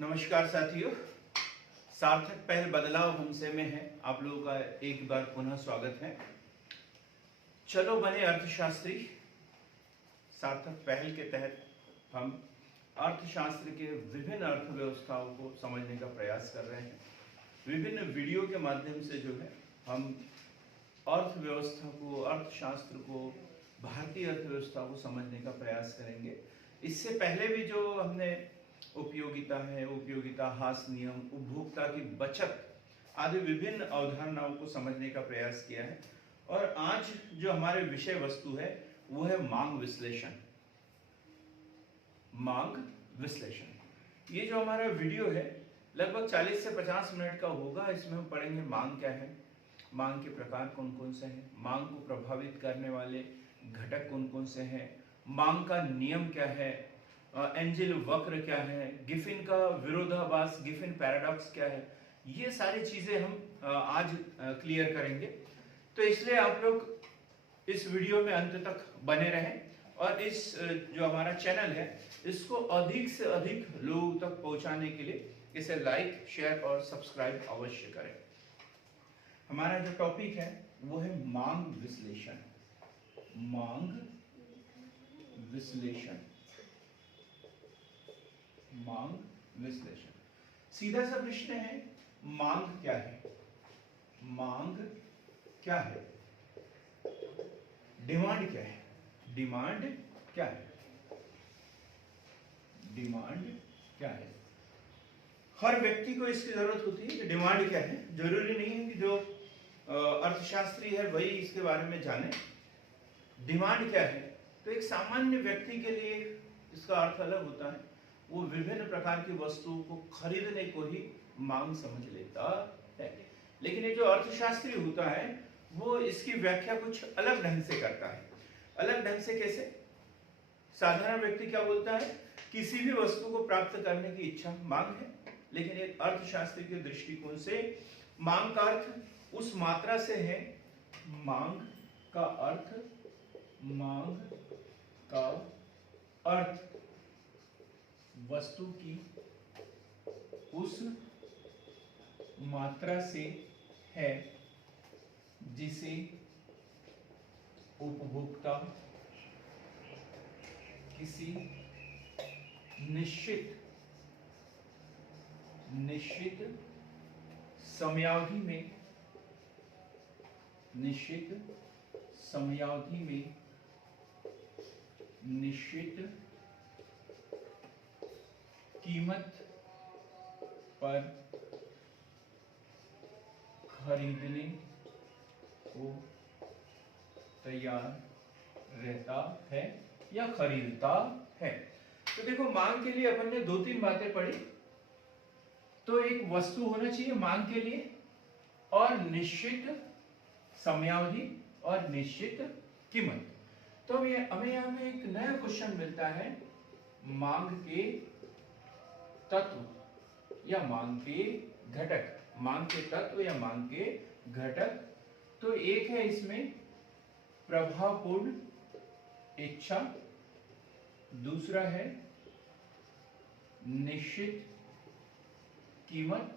नमस्कार साथियों, सार्थक पहल बदलाव हमसे में है। आप लोगों का एक बार पुनः स्वागत है। चलो बने अर्थशास्त्री। सार्थक पहल के तहत हम अर्थशास्त्र के विभिन्न अर्थव्यवस्थाओं को समझने का प्रयास कर रहे हैं। विभिन्न वीडियो के माध्यम से जो है हम अर्थव्यवस्था को, अर्थशास्त्र को, भारतीय अर्थव्यवस्था को समझने का प्रयास करेंगे। इससे पहले भी जो हमने उपयोगिता है, उपयोगिता हास नियम, उपभोक्ता की बचत आदि विभिन्न अवधारणाओं को समझने का प्रयास किया है। और आज जो हमारे विषय वस्तु है वो है मांग विश्लेषण। मांग विश्लेषण ये जो हमारा वीडियो है लगभग 40 से 50 मिनट का होगा। इसमें हम पढ़ेंगे मांग क्या है, मांग के प्रकार कौन कौन से हैं, मांग को प्रभावित करने वाले घटक कौन कौन से हैं, मांग का नियम क्या है, एंजेल वक्र क्या है, गिफिन का विरोधाभास, गिफिन पैराडॉक्स क्या है, ये सारी चीजें हम आज क्लियर करेंगे। तो इसलिए आप लोग इस वीडियो में अंत तक बने रहें और इस जो हमारा चैनल है इसको अधिक से अधिक लोगों तक पहुंचाने के लिए इसे लाइक, शेयर और सब्सक्राइब अवश्य करें। हमारा जो टॉपिक है वो है मांग विश्लेषण। मांग विश्लेषण, मांग विश्लेषण। सीधा सा प्रश्न है, मांग क्या है? मांग क्या है? डिमांड क्या है? डिमांड क्या है? डिमांड क्या है? हर व्यक्ति को इसकी जरूरत होती है कि डिमांड क्या है। जरूरी नहीं है कि जो अर्थशास्त्री है वही इसके बारे में जाने। डिमांड क्या है? तो एक सामान्य व्यक्ति के लिए इसका अर्थ अलग होता है। वो विभिन्न प्रकार की वस्तुओं को खरीदने को ही मांग समझ लेता है। लेकिन ये जो अर्थशास्त्री होता है वो इसकी व्याख्या कुछ अलग ढंग से करता है। अलग ढंग से कैसे? साधारण व्यक्ति क्या बोलता है? किसी भी वस्तु को प्राप्त करने की इच्छा मांग है। लेकिन एक अर्थशास्त्री के दृष्टिकोण से मांग का अर्थ उस मात्रा से है। मांग का अर्थ, मांग का अर्थ वस्तु की उस मात्रा से है जिसे उपभोक्ता किसी निश्चित समयावधि में निश्चित कीमत पर खरीदने को तैयार रहता है या खरीदता है। तो देखो, मांग के लिए अपन ने 2-3 बातें पढ़ी। तो एक वस्तु होना चाहिए मांग के लिए, और निश्चित समयावधि और निश्चित कीमत। तो हमें यहाँ में एक नया क्वेश्चन मिलता है, मांग के तत्व या मांग के घटक। मांग के तत्व या मांग के घटक। तो एक है इसमें प्रभावपूर्ण इच्छा, दूसरा है निश्चित कीमत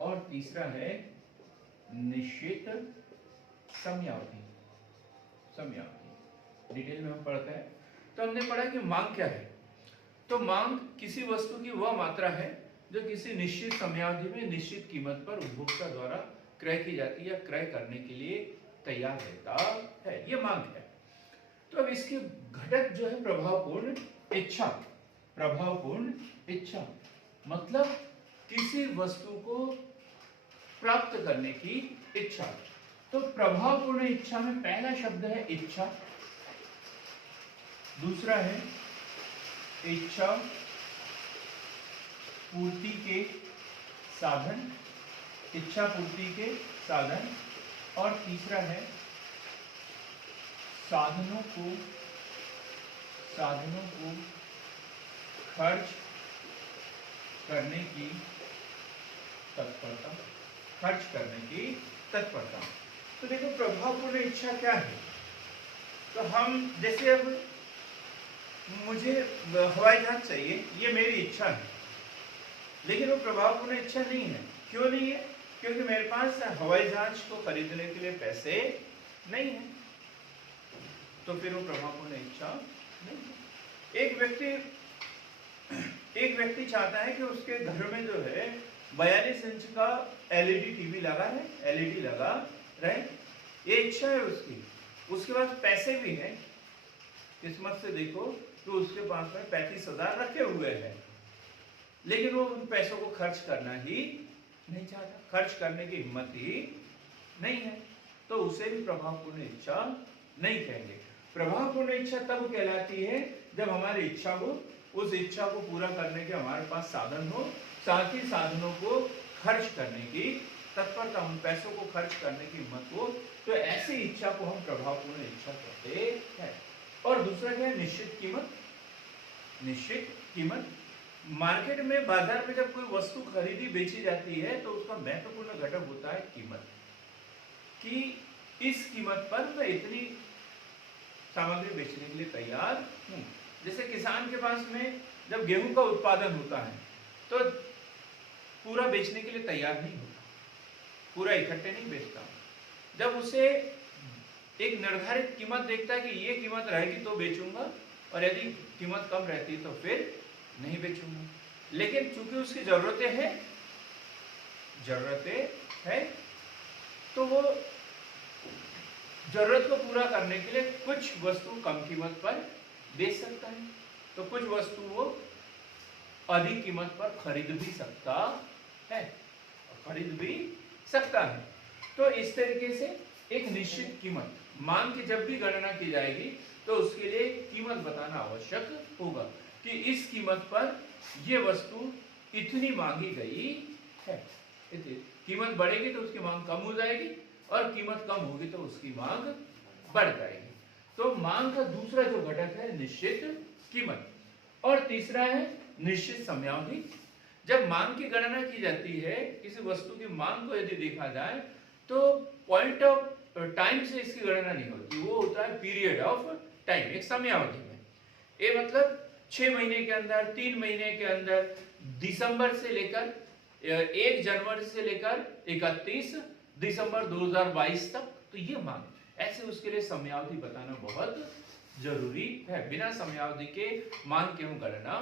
और तीसरा है निश्चित समयावधि। डिटेल में हम पढ़ते हैं। तो हमने पढ़ा कि मांग क्या है। तो मांग किसी वस्तु की वह मात्रा है जो किसी निश्चित समयावधि में निश्चित कीमत पर उपभोक्ता द्वारा क्रय की जाती है या क्रय करने के लिए तैयार रहता है, ये मांग है। तो अब इसके घटक जो है प्रभावपूर्ण इच्छा। प्रभावपूर्ण इच्छा मतलब किसी वस्तु को प्राप्त करने की इच्छा। तो प्रभावपूर्ण इच्छा में पहला शब्द है इच्छा, दूसरा है इच्छा पूर्ति के साधन, इच्छा पूर्ति के साधन, और तीसरा है साधनों को खर्च करने की तत्परता। तो देखो, प्रभावपूर्ण इच्छा क्या है। तो हम जैसे अब मुझे हवाई जहाज चाहिए, ये मेरी इच्छा है। लेकिन वो प्रभावपूर्ण इच्छा नहीं है। क्यों नहीं है? क्योंकि मेरे पास हवाई जहाज को खरीदने के लिए पैसे नहीं है, तो फिर वो प्रभावपूर्ण इच्छा नहीं है। एक व्यक्ति चाहता है कि उसके घर में जो है 42 इंच का एलईडी टीवी लगा है, एलईडी लगा रहे, ये इच्छा है उसकी। उसके पास पैसे भी हैं, किस्मत से देखो तो उसके पास में 35,000 रखे हुए हैं, लेकिन वो उन पैसों को खर्च करना ही नहीं चाहता, खर्च करने की हिम्मत ही नहीं है, तो उसे भी प्रभावपूर्ण इच्छा नहीं कहेंगे। प्रभावपूर्ण इच्छा तब कहलाती है जब हमारी इच्छा हो, उस इच्छा को पूरा करने के हमारे पास साधन हो, साथ ही साधनों को खर्च करने की तत्परता, उन पैसों को खर्च करने की हिम्मत हो, तो ऐसी इच्छा को हम प्रभावपूर्ण इच्छा कहते हैं। और दूसरा क्या है? निश्चित कीमत। निश्चित कीमत, मार्केट में, बाजार में जब कोई वस्तु खरीदी बेची जाती है तो उसका महत्वपूर्ण घटक होता है कीमत, कि इस कीमत पर मैं इतनी सामग्री बेचने के लिए तैयार हूं। जैसे किसान के पास में जब गेहूं का उत्पादन होता है तो पूरा बेचने के लिए तैयार नहीं होता, पूरा इकट्ठे नहीं बेचता। जब उसे एक निर्धारित कीमत देखता है कि ये कीमत रहेगी तो बेचूंगा, और यदि कीमत कम रहती तो फिर नहीं बेचूंगा। लेकिन चूंकि उसकी जरूरतें हैं, तो वो जरूरत को पूरा करने के लिए कुछ वस्तु कम कीमत पर बेच सकता है, तो कुछ वस्तु वो अधिक कीमत पर खरीद भी सकता है, तो इस तरीके से एक निश्चित कीमत, मांग की जब भी गणना की जाएगी तो उसके लिए कीमत बताना आवश्यक होगा कि इस कीमत पर यह वस्तु इतनी मांगी गई है। कीमत बढ़ेगी तो उसकी मांग कम हो जाएगी, और कीमत कम होगी तो उसकी मांग बढ़ जाएगी। तो मांग का दूसरा जो घटक है निश्चित कीमत, और तीसरा है निश्चित समयावधि। जब मांग की गणना की जाती है, किसी वस्तु की मांग को यदि देखा जाए तो पॉइंट ऑफ टाइम से इसकी गणना नहीं होती, वो होता है पीरियड ऑफ टाइम, एक समयावधि में। ये मतलब 6 महीने के अंदर, 3 महीने के अंदर, दिसंबर से लेकर 1 जनवरी से लेकर 31 दिसंबर 2022 तक, तो ये मांग, ऐसे उसके लिए समयावधि बताना बहुत जरूरी है। बिना समयावधि के मांग की हम गणना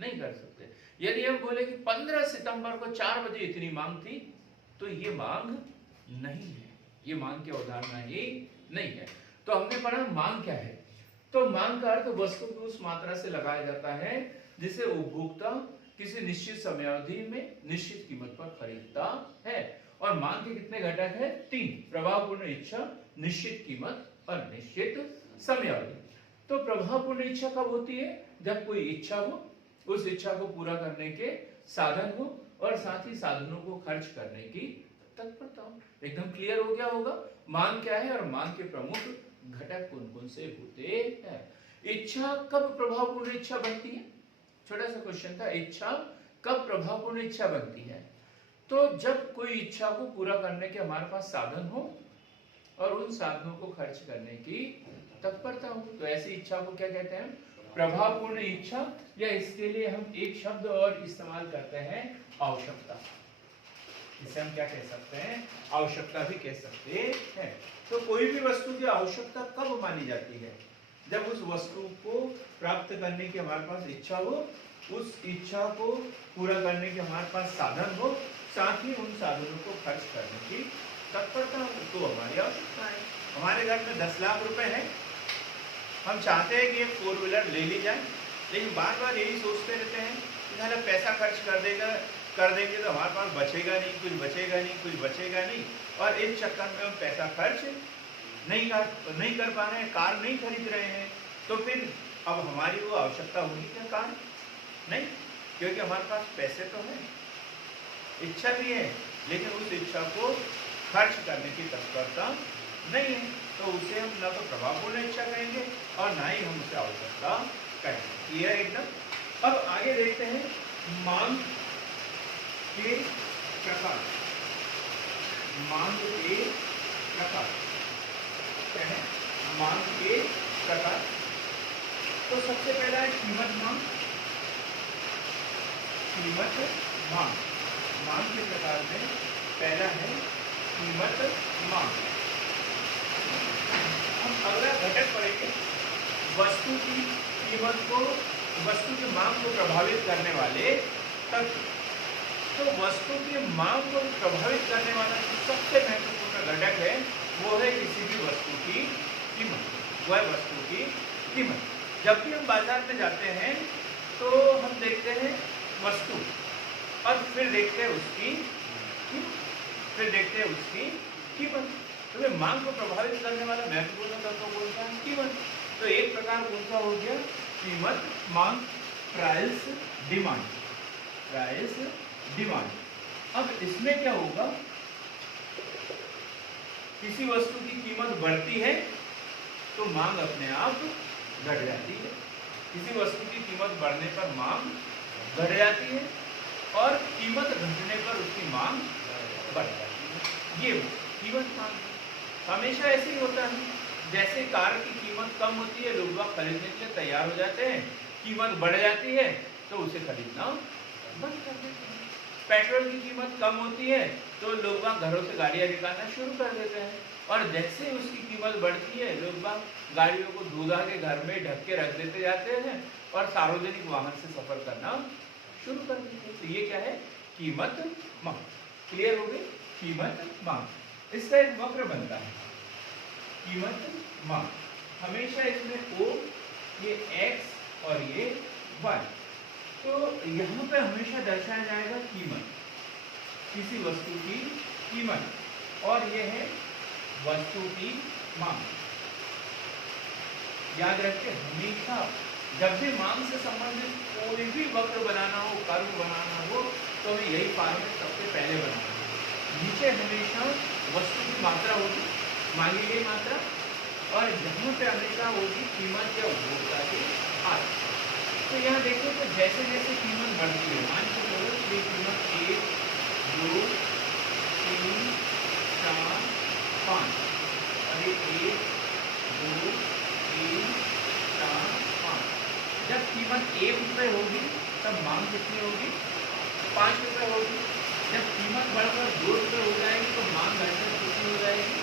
नहीं कर सकते। यदि हम बोले कि 15 सितंबर को 4 बजे इतनी मांग थी, तो ये मांग नहीं है, ये मांग की अवधारणा ही नहीं है। तो हमने पढ़ा मांग क्या है। तो मांग का अर्थ वस्तु की उस मात्रा से लगाया जाता है जिसे उपभोक्ता किसी निश्चित समयावधि में निश्चित कीमत पर खरीदता है। और मांग के कितने घटक हैं? 3, प्रभावपूर्ण इच्छा, निश्चित कीमत और निश्चित समयावधि। तो प्रभावपूर्ण इच्छा कब होती है? जब कोई इच्छा हो, उस इच्छा को पूरा करने के साधन हो, और साथ ही साधनों को खर्च करने की तत्परता हो। एकदम क्लियर हो गया होगा मांग क्या है और मांग के प्रमुख घटक कौन कौन से होते हैं। इच्छा कब प्रभावपूर्ण इच्छा बनती है? छोटा सा क्वेश्चन था, इच्छा कब प्रभावपूर्ण इच्छा बनती है? तो जब कोई इच्छा को पूरा करने के हमारे पास साधन हो और उन साधनों को खर्च करने की तत्परता हो, तो ऐसी इच्छा को क्या कहते हैं? प्रभावपूर्ण इच्छा, या इसके लिए हम एक शब्द और इस्तेमाल करते हैं, आवश्यकता। इसे हम क्या कह सकते हैं? आवश्यकता भी कह सकते हैं। तो कोई भी वस्तु की आवश्यकता कब मानी जाती है? जब उस वस्तु को प्राप्त करने की हमारे पास इच्छा हो, उस इच्छा को पूरा करने के हमारे पास साधन हो, साथ ही उन साधनों को खर्च करने की तत्परता हो, तो हमारी आवश्यकता है। हमारे घर में 10 लाख रुपए हैं, हम चाहते हैं कि एक 4 व्हीलर ले ली जाए, लेकिन बार बार यही सोचते रहते हैं कि साला पैसा खर्च कर देंगे तो हमारे पास बचेगा नहीं, कुछ बचेगा नहीं, और इस चक्कर में हम पैसा खर्च नहीं कर पा रहे हैं, कार नहीं खरीद रहे हैं। तो फिर अब हमारी वो आवश्यकता होगी क्या कार? नहीं, क्योंकि हमारे पास पैसे तो हैं, इच्छा भी है, लेकिन उस इच्छा को खर्च करने की तत्परता नहीं है, तो उसे हम ना तो प्रभावपूर्ण इच्छा कहेंगे और ना ही हम उसे आवश्यकता कहेंगे। क्लियर एकदम। अब आगे देखते हैं मांग के प्रकार। मांग के प्रकार क्या है? मांग के प्रकार, तो सबसे पहला है कीमत मांग। कीमत मांग। मांग के प्रकार में पहला है कीमत मांग। हम अगला घटक पढ़ेंगे वस्तु की कीमत को, वस्तु की मांग को प्रभावित करने वाले तत्व। तो वस्तु की मांग को प्रभावित करने वाला जो सबसे महत्वपूर्ण घटक है वो है किसी भी वस्तु की कीमत। वह वस्तु की कीमत। जब भी हम बाजार में जाते हैं तो हम देखते हैं वस्तु और फिर देखते हैं उसकी कीमत, फिर देखते हैं उसकी कीमत। तो मांग को प्रभावित करने वाला महत्वपूर्ण तत्व कौन सा है? कीमत। तो एक प्रकार कौन सा हो गया? कीमत मांग, प्राइस डिमांड, प्राइस डिमांड। अब इसमें क्या होगा, किसी वस्तु की कीमत बढ़ती है तो मांग अपने आप घट जाती है। किसी वस्तु की कीमत बढ़ने पर मांग घट जाती है और कीमत घटने पर उसकी मांग बढ़ जाती है। ये कीमत मांग हमेशा ऐसे ही होता है। जैसे कार की कीमत कम होती है, लोग बाग खरीदने के लिए तैयार हो जाते हैं, कीमत बढ़ जाती है तो उसे खरीदना बंद कर देते हैं। पेट्रोल की कीमत कम होती है तो लोग बाग घरों से गाड़ियां निकालना शुरू कर देते हैं, और जैसे उसकी कीमत बढ़ती है लोग बाग गाड़ियों को धो-धा के घर में ढक के रख देते जाते हैं और सार्वजनिक वाहन से सफर करना शुरू कर देते हैं। तो ये क्या है? कीमत मांग। क्लियर हो गई? कीमत मांग। इसका एक वक्र बनता है कीमत मांग। हमेशा इसमें O, ये X और ये Y। तो यहाँ पे हमेशा दर्शाया जाएगा कीमत, किसी वस्तु की कीमत, और ये है वस्तु की मांग। याद रखिए, हमेशा जब भी मांग से संबंधित कोई भी वक्र बनाना हो, कर्व बनाना हो, तो हमें यही फॉर्मेट सबसे पहले बनाना है। नीचे हमेशा वस्तु की मात्रा होगी, मांगी गई मात्रा, और यहाँ पे हमेशा होगी कीमत या उपभोक्ता की आय। तो यहाँ देखो, तो जैसे जैसे कीमत बढ़ती है, मान के चलो ये कीमत 1, 2, 3, 4, 5, और ये 1, 2, 3, 4, 5। जब कीमत 1 रुपये होगी तब मांग कितनी होगी? 5 रुपये होगी। जब कीमत बढ़कर 2 रुपये हो जाएगी तो मांग घटकर कितनी हो जाएगी?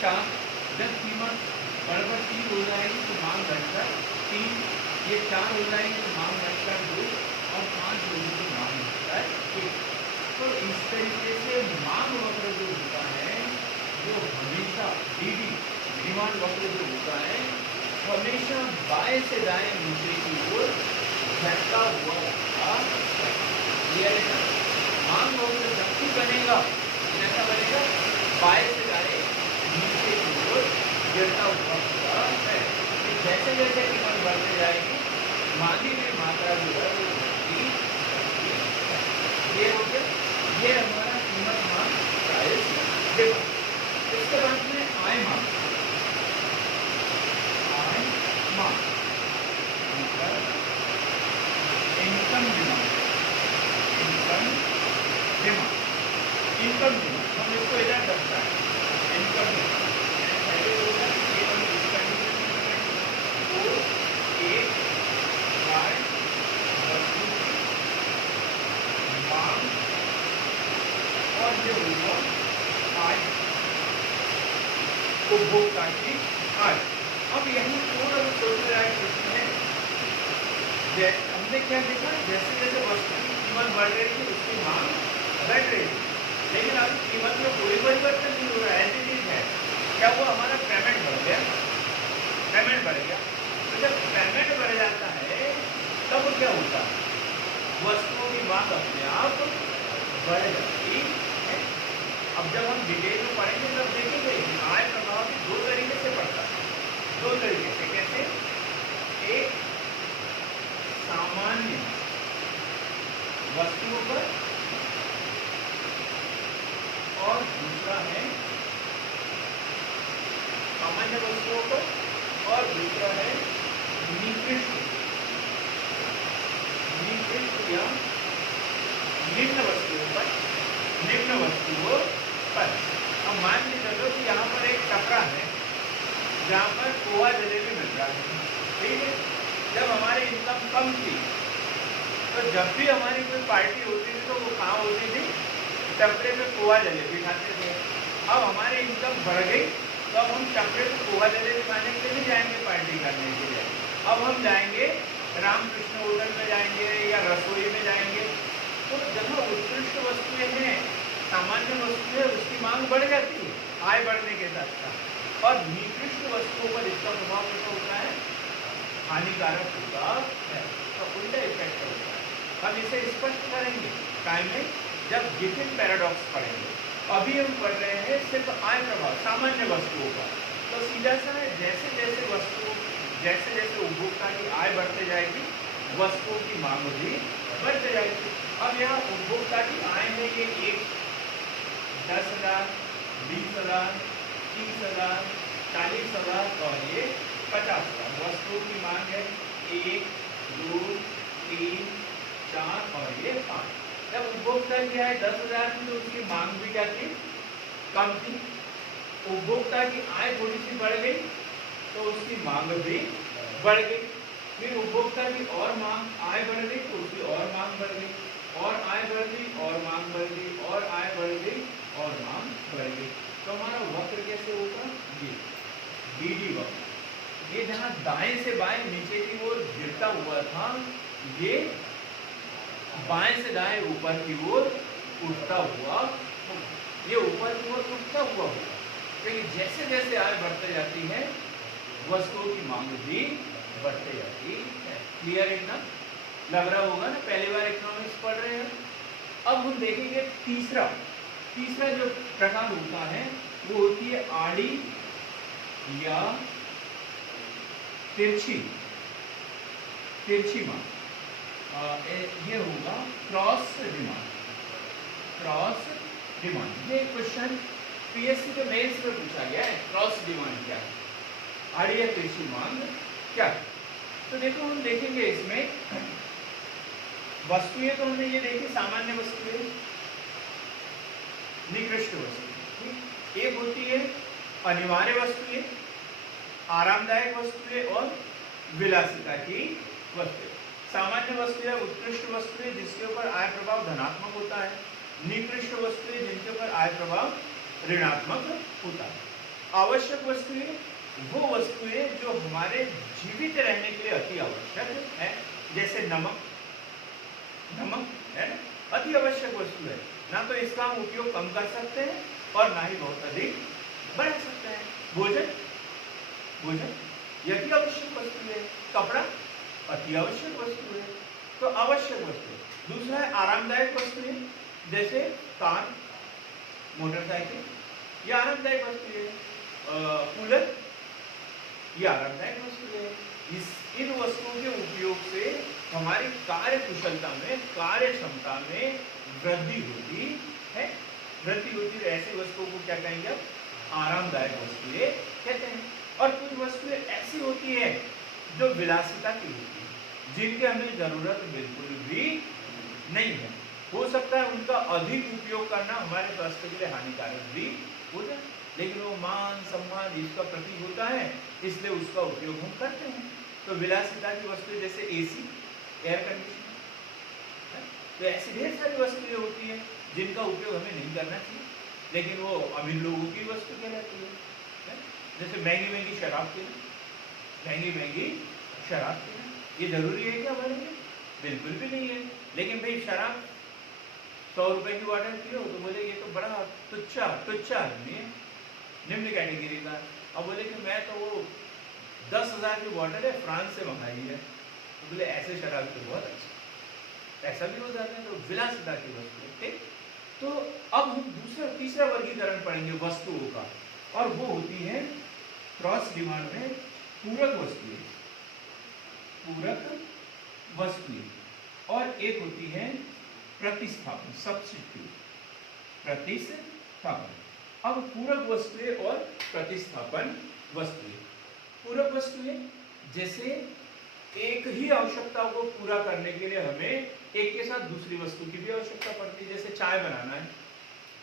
4। जब कीमत बढ़कर 3 हो जाएगी तो मांग घटकर 3, ये 4 हो जाएगी तो मांग घटकर 2, और 5 होगी तो मांग घटकर 1। तो इस तरीके से मांग वक्र जो होता है, जो हमेशा डीडी डिमांड वक्र जो होता है, हमेशा बाएं से दाएं नीचे की ओर घटता हुआ होता है। मांग वक्र जब भी बनेगा कैसा बनेगा? बाएं से दाएं नीचे की ओर गिरता हुआ होता है। जैसे जैसे कीमत बढ़ती जाएगी, मांगी हुई मात्रा जो है वो बढ़ती है। ये हो गया, ये हमारा कीमत मांग, प्राइस डिमांड। इसके बाद में आय मांग। आय मांग income demand, income demand, income demand. हम इसको इधर करता है इनकम डिमांड। उपभोक्ता की आय। अब यही थोड़ा सा सोचने लायक प्रश्न है, हमने क्या देखा? जैसे जैसे वस्तु की कीमत बढ़ रही थी उसकी मांग घट रही थी, लेकिन अब कीमत में कोई परिवर्तन नहीं हो रहा है, ऐसी चीज है। क्या हुआ? हमारा पेमेंट बढ़ गया, पेमेंट बढ़ गया। तो जब पेमेंट बढ़ जाता है तब क्या होता है? वस्तुओं की मांग अपने आप बढ़ जाती है। अब जब हम डिटेल में पढ़ेंगे तब देखेंगे आय प्रभाव 2 तरीके से पड़ता है। 2 तरीके से। कैसे? एक सामान्य वस्तुओं पर, और दूसरा है सामान्य वस्तुओं पर, और दूसरा है निकृष्ट या निम्न वस्तुओं पर, निम्न वस्तुओं पर। अब मान के चलो कि यहाँ पर एक टपरा है जहाँ पर पोहा जलेबी मिल रहा है, ठीक है। जब हमारी इनकम कम थी तो जब भी हमारी कोई पार्टी होती थी तो वो कहाँ टपरे पे पोहा जले बिठाते थे। अब हमारी इनकम बढ़ गई तो अब हम टपरे पे पोहा जले बिठाने के लिए नहीं जाएंगे पार्टी करने के लिए, अब हम जाएंगे रामकृष्ण होटल में जाएंगे या रसोई में जाएंगे। तो जहाँ उत्कृष्ट वस्तुएं हैं, सामान्य वस्तुएं, उसकी मांग बढ़ जाती है आय बढ़ने के साथ साथ, और निकृष्ट वस्तुओं पर इसका प्रभाव कैसा होता है, हानिकारक होता है, तो उल्टा इफेक्ट होता है। हम इसे स्पष्ट करेंगे टाइम में जब गिफिन पैराडॉक्स पढ़ेंगे। अभी हम पढ़ रहे हैं सिर्फ आय प्रभाव सामान्य वस्तुओं का। तो सीधा सा है, जैसे जैसे उपभोक्ता की आय बढ़ते जाएगी वस्तुओं की मांग भी बढ़ते जाएगी। अब यहाँ उपभोक्ता की आय है ये 1, 10,000, 20,000, 30,000, 40,000 और ये 50,000। वस्तुओं की मांग है 1, 2, 3, 4 और ये 5। जब उपभोक्ता की आय 10,000 थी तो उसकी मांग भी क्या थी, कम थी। उपभोक्ता की आय थोड़ी सी बढ़ गई तो उसकी मांग भी बढ़ गई। फिर उपभोक्ता की और मांग आय बढ़ गई तो उसकी और मांग बढ़ गई, और आय बढ़ गई और मांग बढ़ गई, और आय बढ़ गई और मांग बढ़ गई। तो हमारा वक्र कैसे होगा, ये डीडी वक्र। ये जहाँ दाएं से बाएं नीचे की ओर गिरता हुआ था, ये बाएं से दाएं ऊपर की ओर उठता हुआ, ये ऊपर की ओर उठता हुआ होगा। क्योंकि जैसे जैसे आय बढ़ते जाती है वस्तुओं की मांग भी बढ़ते जाती है। क्लियर एकदम लग रहा होगा ना, पहली बार इकोनॉमिक्स पढ़ रहे हैं। अब हम देखेंगे तीसरा जो प्रकार होता है वो होती है आड़ी या तिरछी मांग। ये होगा क्रॉस डिमांड। ये क्वेश्चन पीएससी के मेंस में पूछा गया है, क्रॉस डिमांड क्या है, आड़ी या तिरछी मांग क्या है। तो देखो हम देखेंगे इसमें वस्तुएं तो हमने ये देखी, सामान्य वस्तुएं, निकृष्ट वस्तुएं। एक होती है अनिवार्य वस्तुएं, आरामदायक वस्तुएं और विलासिता की वस्तुएं। सामान्य वस्तुएं उत्कृष्ट वस्तुएं जिसके ऊपर आय प्रभाव धनात्मक होता है, निकृष्ट वस्तुएं जिनके ऊपर आय प्रभाव ऋणात्मक होता है। आवश्यक वस्तुएं वो वस्तुएं जो हमारे जीवित रहने के लिए अति आवश्यक है, जैसे नमक है ना, अति आवश्यक वस्तु है, ना तो इसका हम उपयोग कम कर सकते हैं और ना ही बहुत अधिक बढ़ा सकते हैं। भोजन ये अति आवश्यक वस्तु है, कपड़ा अति आवश्यक वस्तु है, तो आवश्यक वस्तु। दूसरा है आरामदायक वस्तु है, जैसे कार, मोटरसाइकिल, ये आरामदायक वस्तु है। कूलर ये आरामदायक वस्तु है। इन वस्तुओं के उपयोग से हमारी कार्य कुशलता में, कार्य क्षमता में वृद्धि होती है। ऐसी वस्तुओं को क्या कहेंगे, आरामदायक वस्तुएं कहते हैं। और कुछ वस्तुएं ऐसी होती है जो विलासिता की होती है, जिनकी हमें जरूरत बिल्कुल भी नहीं है। हो सकता है उनका अधिक उपयोग करना हमारे स्वास्थ्य के लिए हानिकारक भी हो जाए, लेकिन वो मान सम्मान इसका प्रतीक होता है, इसलिए उसका उपयोग हम करते हैं। तो विलासिता की वस्तुएं जैसे एसी, एयर कंडीशनर, तो ऐसी ढेर सारी वस्तुएं होती हैं जिनका उपयोग हमें नहीं करना चाहिए, लेकिन वो अमीर लोगों की वस्तु कहलाती है। जैसे महंगी शराब पीना, ये जरूरी है क्या हमारे लिए? बिल्कुल भी नहीं है। लेकिन भाई शराब 100 रुपए की बॉटल पियो तो बोले ये तो बड़ा तुच्छा आदमी है, निम्न कैटेगरी का। अब बोले कि मैं तो वो 10,000 की बॉटल है, फ्रांस से मंगाई है, तो बोले ऐसे शराब तो बहुत अच्छा, ऐसा भी हो जाता है। तो विलासिता की वस्तु है, ठीक। तो अब हम तीसरा वर्गीकरण पढ़ेंगे वस्तुओं का, और वो होती है क्रॉस डिमांड में पूरक वस्तुएं, और एक होती है प्रतिस्थापन, प्रतिस्थापन। अब पूरक वस्तुएं और प्रतिस्थापन वस्तुएं। पूरक वस्तुएं जैसे एक ही आवश्यकताओं को पूरा करने के लिए हमें एक के साथ दूसरी वस्तु की भी आवश्यकता पड़ती है। जैसे चाय बनाना है,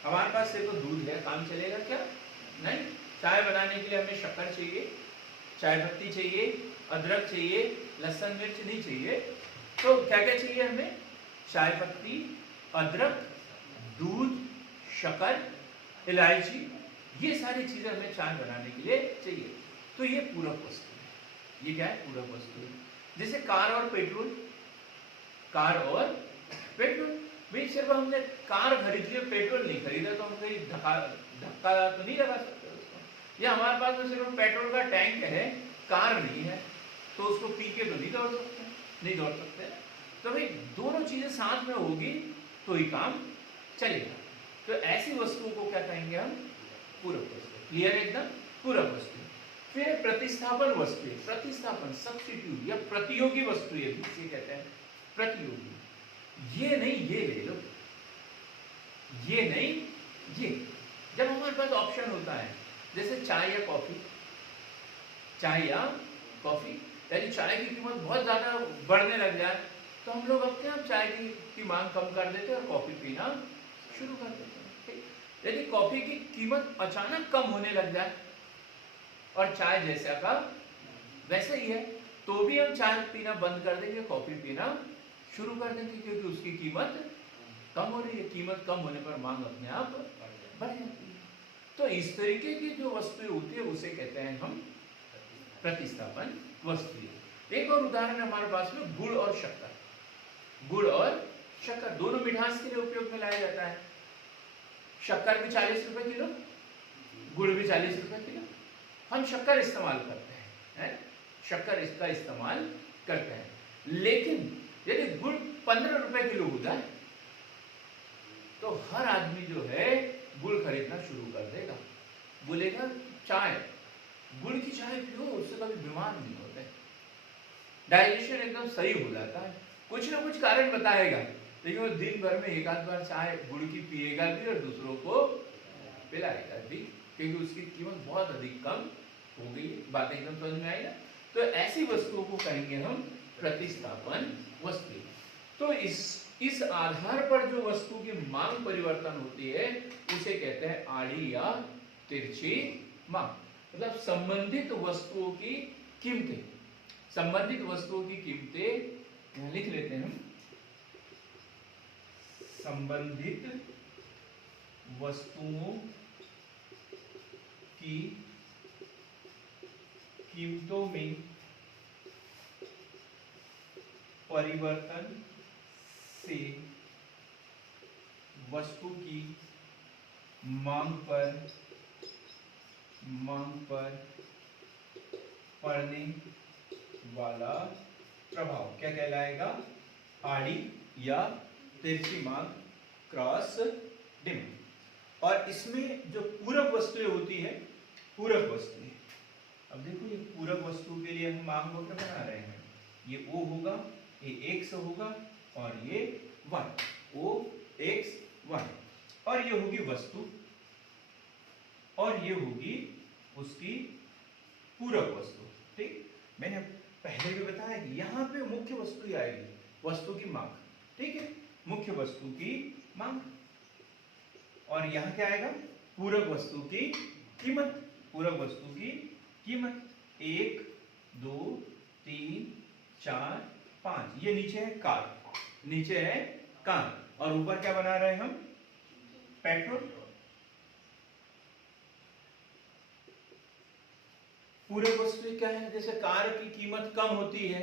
हमारे पास सिर्फ दूध है, काम चलेगा क्या? नहीं। चाय बनाने के लिए हमें शक्कर चाहिए, चाय पत्ती चाहिए, अदरक चाहिए, लहसुन मिर्च नहीं चाहिए। तो क्या क्या चाहिए हमें? चाय पत्ती, अदरक, दूध शक्कर, इलायची, ये सारी चीजें हमें चाय बनाने के लिए चाहिए। तो ये पूरक वस्तु है। ये क्या है? पूरक वस्तु है। जैसे कार और पेट्रोल, कार और पेट्रोल, भाई सिर्फ हमने कार खरीद ली, पेट्रोल नहीं खरीदा तो हम कहीं धक्का तो नहीं लगा सकते उसको। या हमारे पास में सिर्फ पेट्रोल का टैंक है, कार नहीं है, तो उसको पी के तो नहीं दौड़ सकते। तो भाई दोनों चीजें साथ में होगी तो ही काम चलेगा। तो ऐसी वस्तुओं को क्या कहेंगे हम? पूरक वस्तु। क्लियर एकदम? पूरक वस्तु। फिर प्रतिस्थापन वस्तु, प्रतिस्थापन, सब्स्टिट्यूट या प्रतियोगी वस्तु, ये कहते हैं प्रतियोगी। ये नहीं ये ले लो, ये नहीं ये। जब हमारे पास ऑप्शन होता है, जैसे चाय या कॉफी, यानी चाय की कीमत बहुत ज्यादा बढ़ने लग जाए तो हम लोग अपने आप चाय की मांग कम कर देते हैं और कॉफी पीना शुरू कर देते हैं। यदि कॉफी की कीमत अचानक कम होने लग जाए और चाय जैसा का वैसे ही है, तो भी हम चाय पीना बंद कर देंगे, कॉफी पीना शुरू कर देंगे, क्योंकि उसकी कीमत कम हो रही है। कीमत कम होने पर मांग अपने आप बढ़ जाती है। तो इस तरीके की जो वस्तुएं होती है उसे कहते हैं हम प्रतिस्थापन वस्तुएं। एक और उदाहरण हमारे पास में गुड़ और शक्कर। गुड़ और शक्कर दोनों मिठास के लिए उपयोग में लाया जाता है। शक्कर भी 40 रुपए किलो, गुड़ भी 40 रुपए किलो। हम शक्कर इस्तेमाल करते हैं, शक्कर इसका इस्तेमाल करते हैं। लेकिन यदि गुड़ 15 रुपए किलो हो जाए तो हर आदमी जो है गुड़ खरीदना शुरू कर देगा। बोलेगा चाय, गुड़ की चाय पियो, उससे कभी बीमार नहीं होते, डाइजेशन एकदम सही हो जाता है। कुछ ना कुछ कारण बताएगा, लेकिन वो दिन भर में एक आध बार चाय गुड़ की पिएगा भी और दूसरों को पिलाएगा भी, क्योंकि उसकी कीमत बहुत अधिक कम हो गई है। बात एकदम समझ में आई ना? तो ऐसी वस्तुओं को कहेंगे हम प्रतिस्थापन वस्तु। तो इस आधार पर जो वस्तु की मांग परिवर्तन होती है उसे कहते हैं आड़ी या तिरछी मांग। मतलब संबंधित वस्तुओं की कीमतें, संबंधित वस्तुओं की कीमतें यहां लिख लेते हैं हम। संबंधित वस्तुओं की कीमतों में परिवर्तन से वस्तु की मांग पर पड़ने वाला प्रभाव क्या कहलाएगा? आड़ी या तिरछी मांग, क्रॉस डिमांड। और इसमें जो पूरक वस्तुएं होती है, पूरक वस्तुएं, अब देखो ये पूरक वस्तु के लिए हम मांग वक्र बना रहे हैं। ये O होगा, ये X होगा और ये Y, O X Y, और ये होगी वस्तु और ये होगी उसकी पूरक वस्तु। ठीक, मैंने पहले भी बताया कि यहाँ पे मुख्य वस्तु आएगी, वस्तु की मांग। ठीक है, मुख्य वस्तु की मांग, और यहाँ क्या आएगा? पूरक वस्तु की कीमत। पूरक वस्तु की कीमत 1 2 3 4 5, ये नीचे है कार, नीचे है कार, और ऊपर क्या बना रहे हैं हम? पेट्रोल। पूरक वस्तु क्या है? जैसे कार की कीमत कम होती है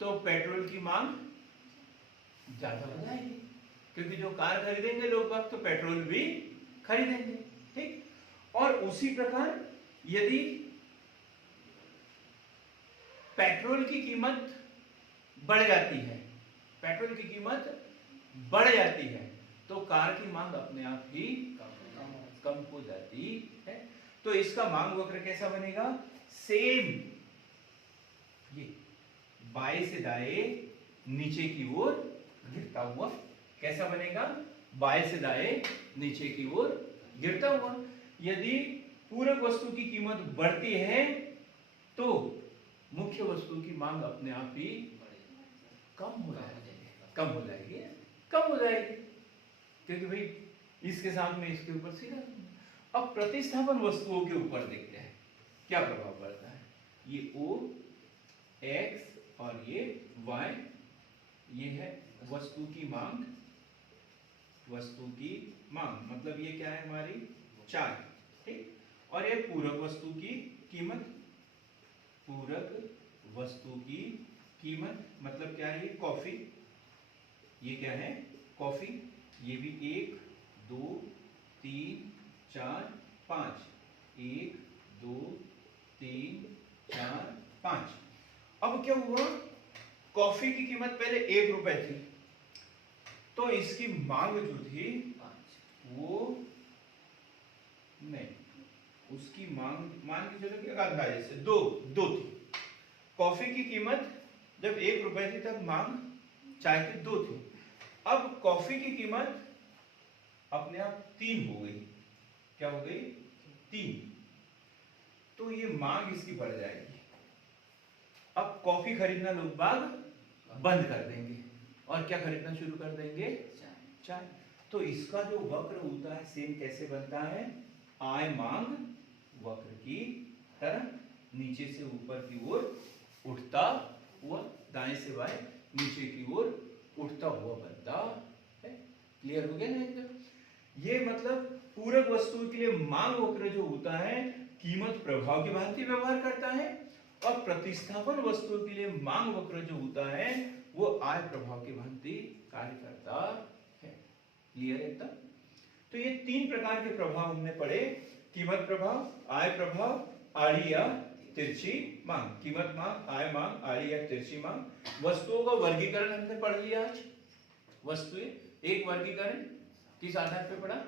तो पेट्रोल की मांग ज्यादा हो जाएगी, क्योंकि जो कार खरीदेंगे लोग तो पेट्रोल भी खरीदेंगे। ठीक, और उसी प्रकार यदि पेट्रोल की कीमत बढ़ जाती है, पेट्रोल की कीमत बढ़ जाती है तो कार की मांग अपने आप ही कम हो जाती है। तो इसका मांग वक्र कैसा बनेगा? सेम, ये बाएं से दाएं नीचे की ओर गिरता हुआ। कैसा बनेगा? बाएं से दाएं नीचे की ओर गिरता हुआ। यदि पूरक वस्तु की कीमत बढ़ती है तो मुख्य वस्तु की मांग अपने आप ही कम हो जाएगी, क्योंकि भाई इसके साथ में इसके ऊपर सीधा। अब प्रतिस्थापन वस्तुओं के ऊपर देखते हैं क्या प्रभाव पड़ता है। ये O X और ये Y, ये है वस्तु की मांग, वस्तु की मांग, मतलब ये क्या है हमारी चाय, ठीक। और ये पूरक वस्तु की कीमत, पूरक वस्तु की कीमत मतलब क्या है, ये कॉफी, ये क्या है कॉफी, ये भी 1 2 3 4 5, 1 2 3 4 5। अब क्या हुआ, कॉफी की कीमत पहले 1 रुपए थी, तो इसकी मांग जो थी वो नहीं, उसकी मांग मान के चलो कि अंदाजे से दो थी। कॉफी की कीमत जब 1 रुपए थी तब मांग चाय की 2 थी। अब कॉफी की कीमत अपने आप 3 हो गई, क्या हो गई 3, तो ये मांग इसकी बढ़ जाएगी। अब कॉफी खरीदना लोग बाग बंद कर देंगे और क्या खरीदना शुरू कर देंगे, चाय। तो इसका जो वक्र होता है सेम कैसे बनता है, आय मांग वक्र की तरह नीचे से ऊपर की ओर उठता हुआ, दाएं से बाएं नीचे की ओर उठता हुआ बनता है। क्लियर हो गया ना एकदम। ये मतलब पूरक वस्तु के लिए मांग वक्र जो होता है कीमत प्रभाव की भांति व्यवहार करता है, और प्रतिस्थापन वस्तु के लिए मांग वक्र जो होता है वो आय प्रभाव की भांति कार्य करता है। क्लियर एकदम। तो ये 3 प्रकार के प्रभाव हमने पढ़े, कीमत प्रभाव, आय प्रभाव, आड़ी या तिरछी मांग। कीमत मांग, आय मांग, आड़ी या तिरछी मांग। वस्तुओं का वर्गीकरण हमने पढ़ लिया आज। वस्तुएं, एक वर्गीकरण किस आधार पर पढ़ा,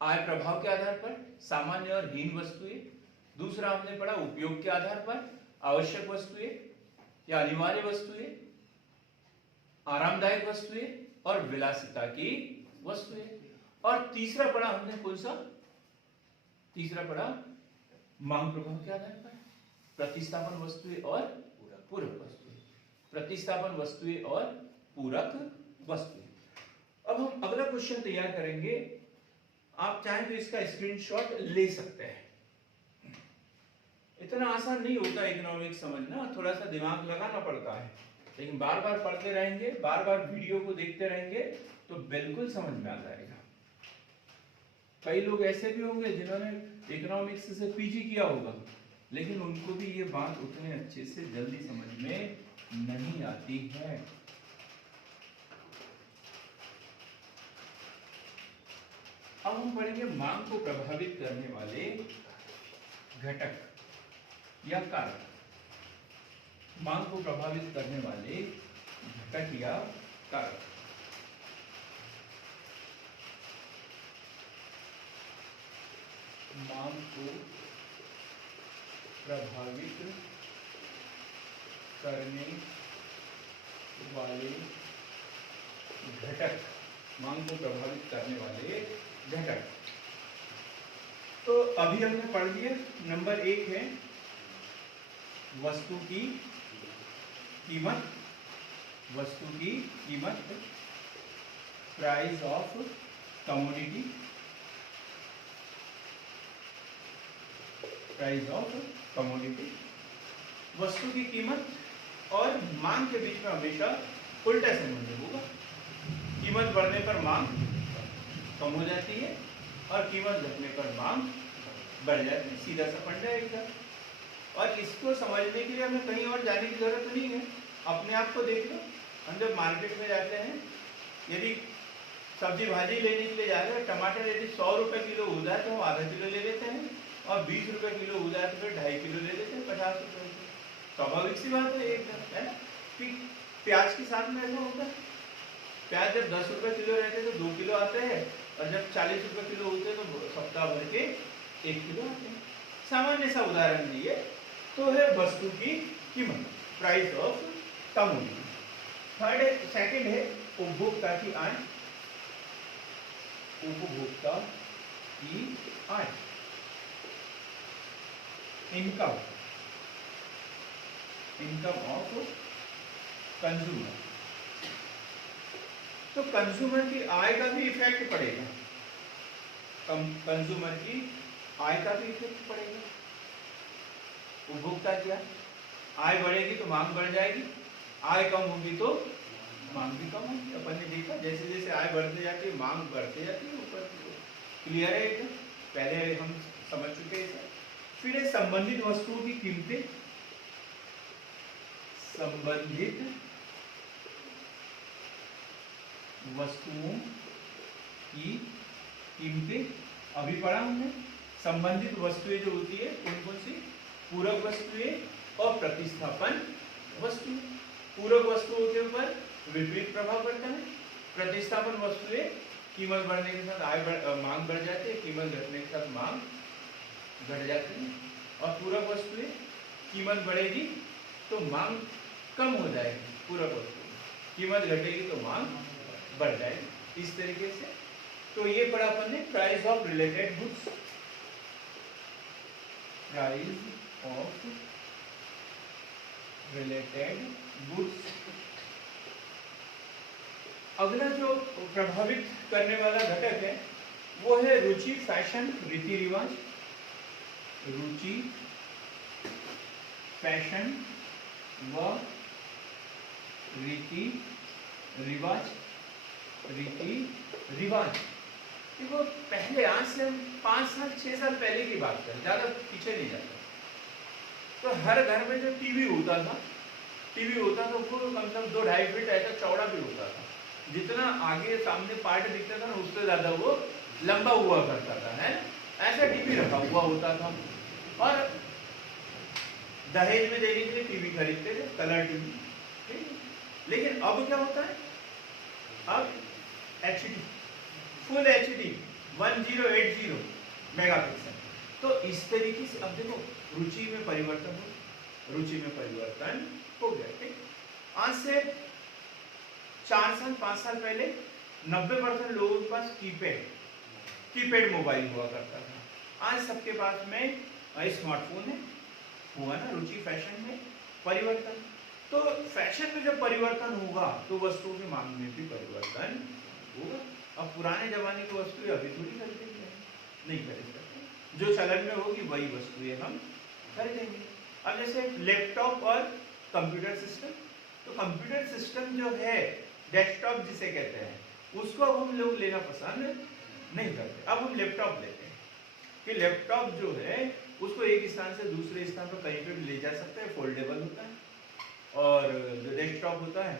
आय प्रभाव के आधार पर, सामान्य और हीन वस्तुएं। दूसरा हमने पढ़ा उपयोग के आधार पर, आवश्यक वस्तुएं या अनिवार्य वस्तुएं, आरामदायक वस्तुएं और विलासिता की वस्तुएं। और तीसरा पढ़ा हमने कौन सा, तीसरा पढ़ा मांग प्रभाव के आधार पर, प्रतिस्थापन वस्तुएं और पूरक वस्तुएं, प्रतिस्थापन वस्तुएं और पूरक वस्तुएं। अब हम अगला क्वेश्चन तैयार करेंगे, आप चाहें तो इसका स्क्रीनशॉट ले सकते हैं। इतना आसान नहीं होता इकोनॉमिक्स समझना, थोड़ा सा दिमाग लगाना पड़ता है, लेकिन बार बार पढ़ते रहेंगे, बार बार वीडियो को देखते रहेंगे तो बिल्कुल समझ में आ जाएगा। कई लोग ऐसे भी होंगे जिन्होंने इकोनॉमिक्स से पीजी किया होगा, लेकिन उनको भी ये बात उतने अच्छे से जल्दी समझ में नहीं आती है। अब हम पढ़ेंगे मांग को प्रभावित करने वाले घटक या कारक। मांग को प्रभावित करने वाले घटक या कारक। मांग को प्रभावित करने वाले घटक, मांग को प्रभावित करने वाले घटक। तो अभी हमने पढ़ लिया, नंबर 1 है वस्तु की कीमत, वस्तु की कीमत, price of commodity, price of commodity. वस्तु की कीमत और मांग के बीच में हमेशा उल्टा संबंध होगा। कीमत बढ़ने पर मांग कम हो जाती है और कीमत घटने पर मांग बढ़ जाती है, सीधा सा फंडा है एकदम। और इसको समझने के लिए हमें कहीं और जाने की जरूरत नहीं है, अपने आप को देख लो। हम जब मार्केट में जाते हैं, यदि सब्जी भाजी लेने के लिए जा रहे हैं, टमाटर यदि 100 रुपए किलो हो जाए तो हम आधा किलो ले लेते हैं, और 20 रुपए किलो हो जाए तो फिर 2.5 किलो ले लेते हैं 50 रुपए। स्वाभाविक सी बात है एकदम, है ना। प्याज के साथ में ऐसा होता है, प्याज जब 10 रुपए किलो रहते हैं तो 2 किलो आते हैं, और जब 40 रुपए किलो होते हैं तो सप्ताह भर के 1 किलो आते हैं। सामान्य सा उदाहरण दिए तो है वस्तु की कीमत, price of commodity. Third, second है उपभोक्ता की आय, उपभोक्ता की आय, इनकम, इनकम ऑफ कंज्यूमर। तो कंज्यूमर की आय का भी इफेक्ट पड़ेगा, कंज्यूमर की आय का भी इफेक्ट पड़ेगा। उपभोक्ता क्या, आय बढ़ेगी तो मांग बढ़ जाएगी, आय कम होगी तो मांग भी कम होगी। अपन ने देखा जैसे जैसे आय बढ़ती जाती है, मांग बढ़ती जाती है ऊपर की ओर। क्लियर है एकदम? पहले हम समझ चुके हैं इसे। फिर है संबंधित वस्तुओं की कीमतें। संबंधित वस्तुओं की कीमतें अभी पढ़ा हमने। संबंधित वस्तुएं जो होती है कौन कौन सी? पूरक वस्तुएं और प्रतिस्थापन वस्तुएं। पूरक वस्तुओं के ऊपर विपरीत प्रभाव पड़ता है। प्रतिस्थापन वस्तुएं कीमत बढ़ने के साथ मांग बढ़ जाती है, कीमत घटने के साथ मांग घट जाती है। और पूरक वस्तुएं कीमत बढ़ेगी तो मांग कम हो जाएगी, पूरक वस्तुएं कीमत घटेगी तो मांग बढ़ जाएगी। इस तरीके से तो ये पढ़ा अपन ने price of related goods. Price of related goods. अगला जो प्रभावित करने वाला घटक है वो है रुचि, फैशन, रीति रिवाज। रुचि, फैशन व रीति रिवाज। रीति रिवाज देखो, पहले आज से हम 5 साल 6 साल पहले की बात करें, ज्यादा पीछे नहीं जाते, तो हर घर में जो टीवी होता था वो कम से कम 2-2.5 फीट ऐसा चौड़ा भी होता था। जितना आगे सामने पार्ट दिखता था ना, उससे ज्यादा वो लंबा हुआ करता था, है ऐसा टीवी रखा हुआ होता था। और दहेज में देने के लिए टीवी खरीदते थे, कलर टीवी। लेकिन अब क्या होता है? अब HD, फुल HD 1080 मेगापिक्सल। तो इस तरीके से अब देखो रुचि में परिवर्तन हो गया। ठीक, आज से 4 साल 5 साल पहले 90% लोगों के पास कीपैड मोबाइल हुआ करता था। आज सबके पास में स्मार्टफोन है। हुआ ना रुचि फैशन में परिवर्तन। तो फैशन में जब परिवर्तन होगा तो वस्तुओं की मांग में भी परिवर्तन होगा। अब पुराने जमाने की वस्तुएं अभी थोड़ी खरीदेंगे, नहीं खरीद सकते। जो चलन में होगी वही वस्तुएं हम खरीदेंगे। अब जैसे लैपटॉप और कंप्यूटर सिस्टम, तो कंप्यूटर सिस्टम जो है डेस्कटॉप जिसे कहते हैं, उसको अब हम लोग लेना पसंद नहीं करते। अब हम लैपटॉप लेते हैं कि लैपटॉप जो है उसको एक स्थान से दूसरे स्थान पर कहीं पे भी ले जा सकते हैं, फोल्डेबल होता है। और जो डेस्कटॉप होता है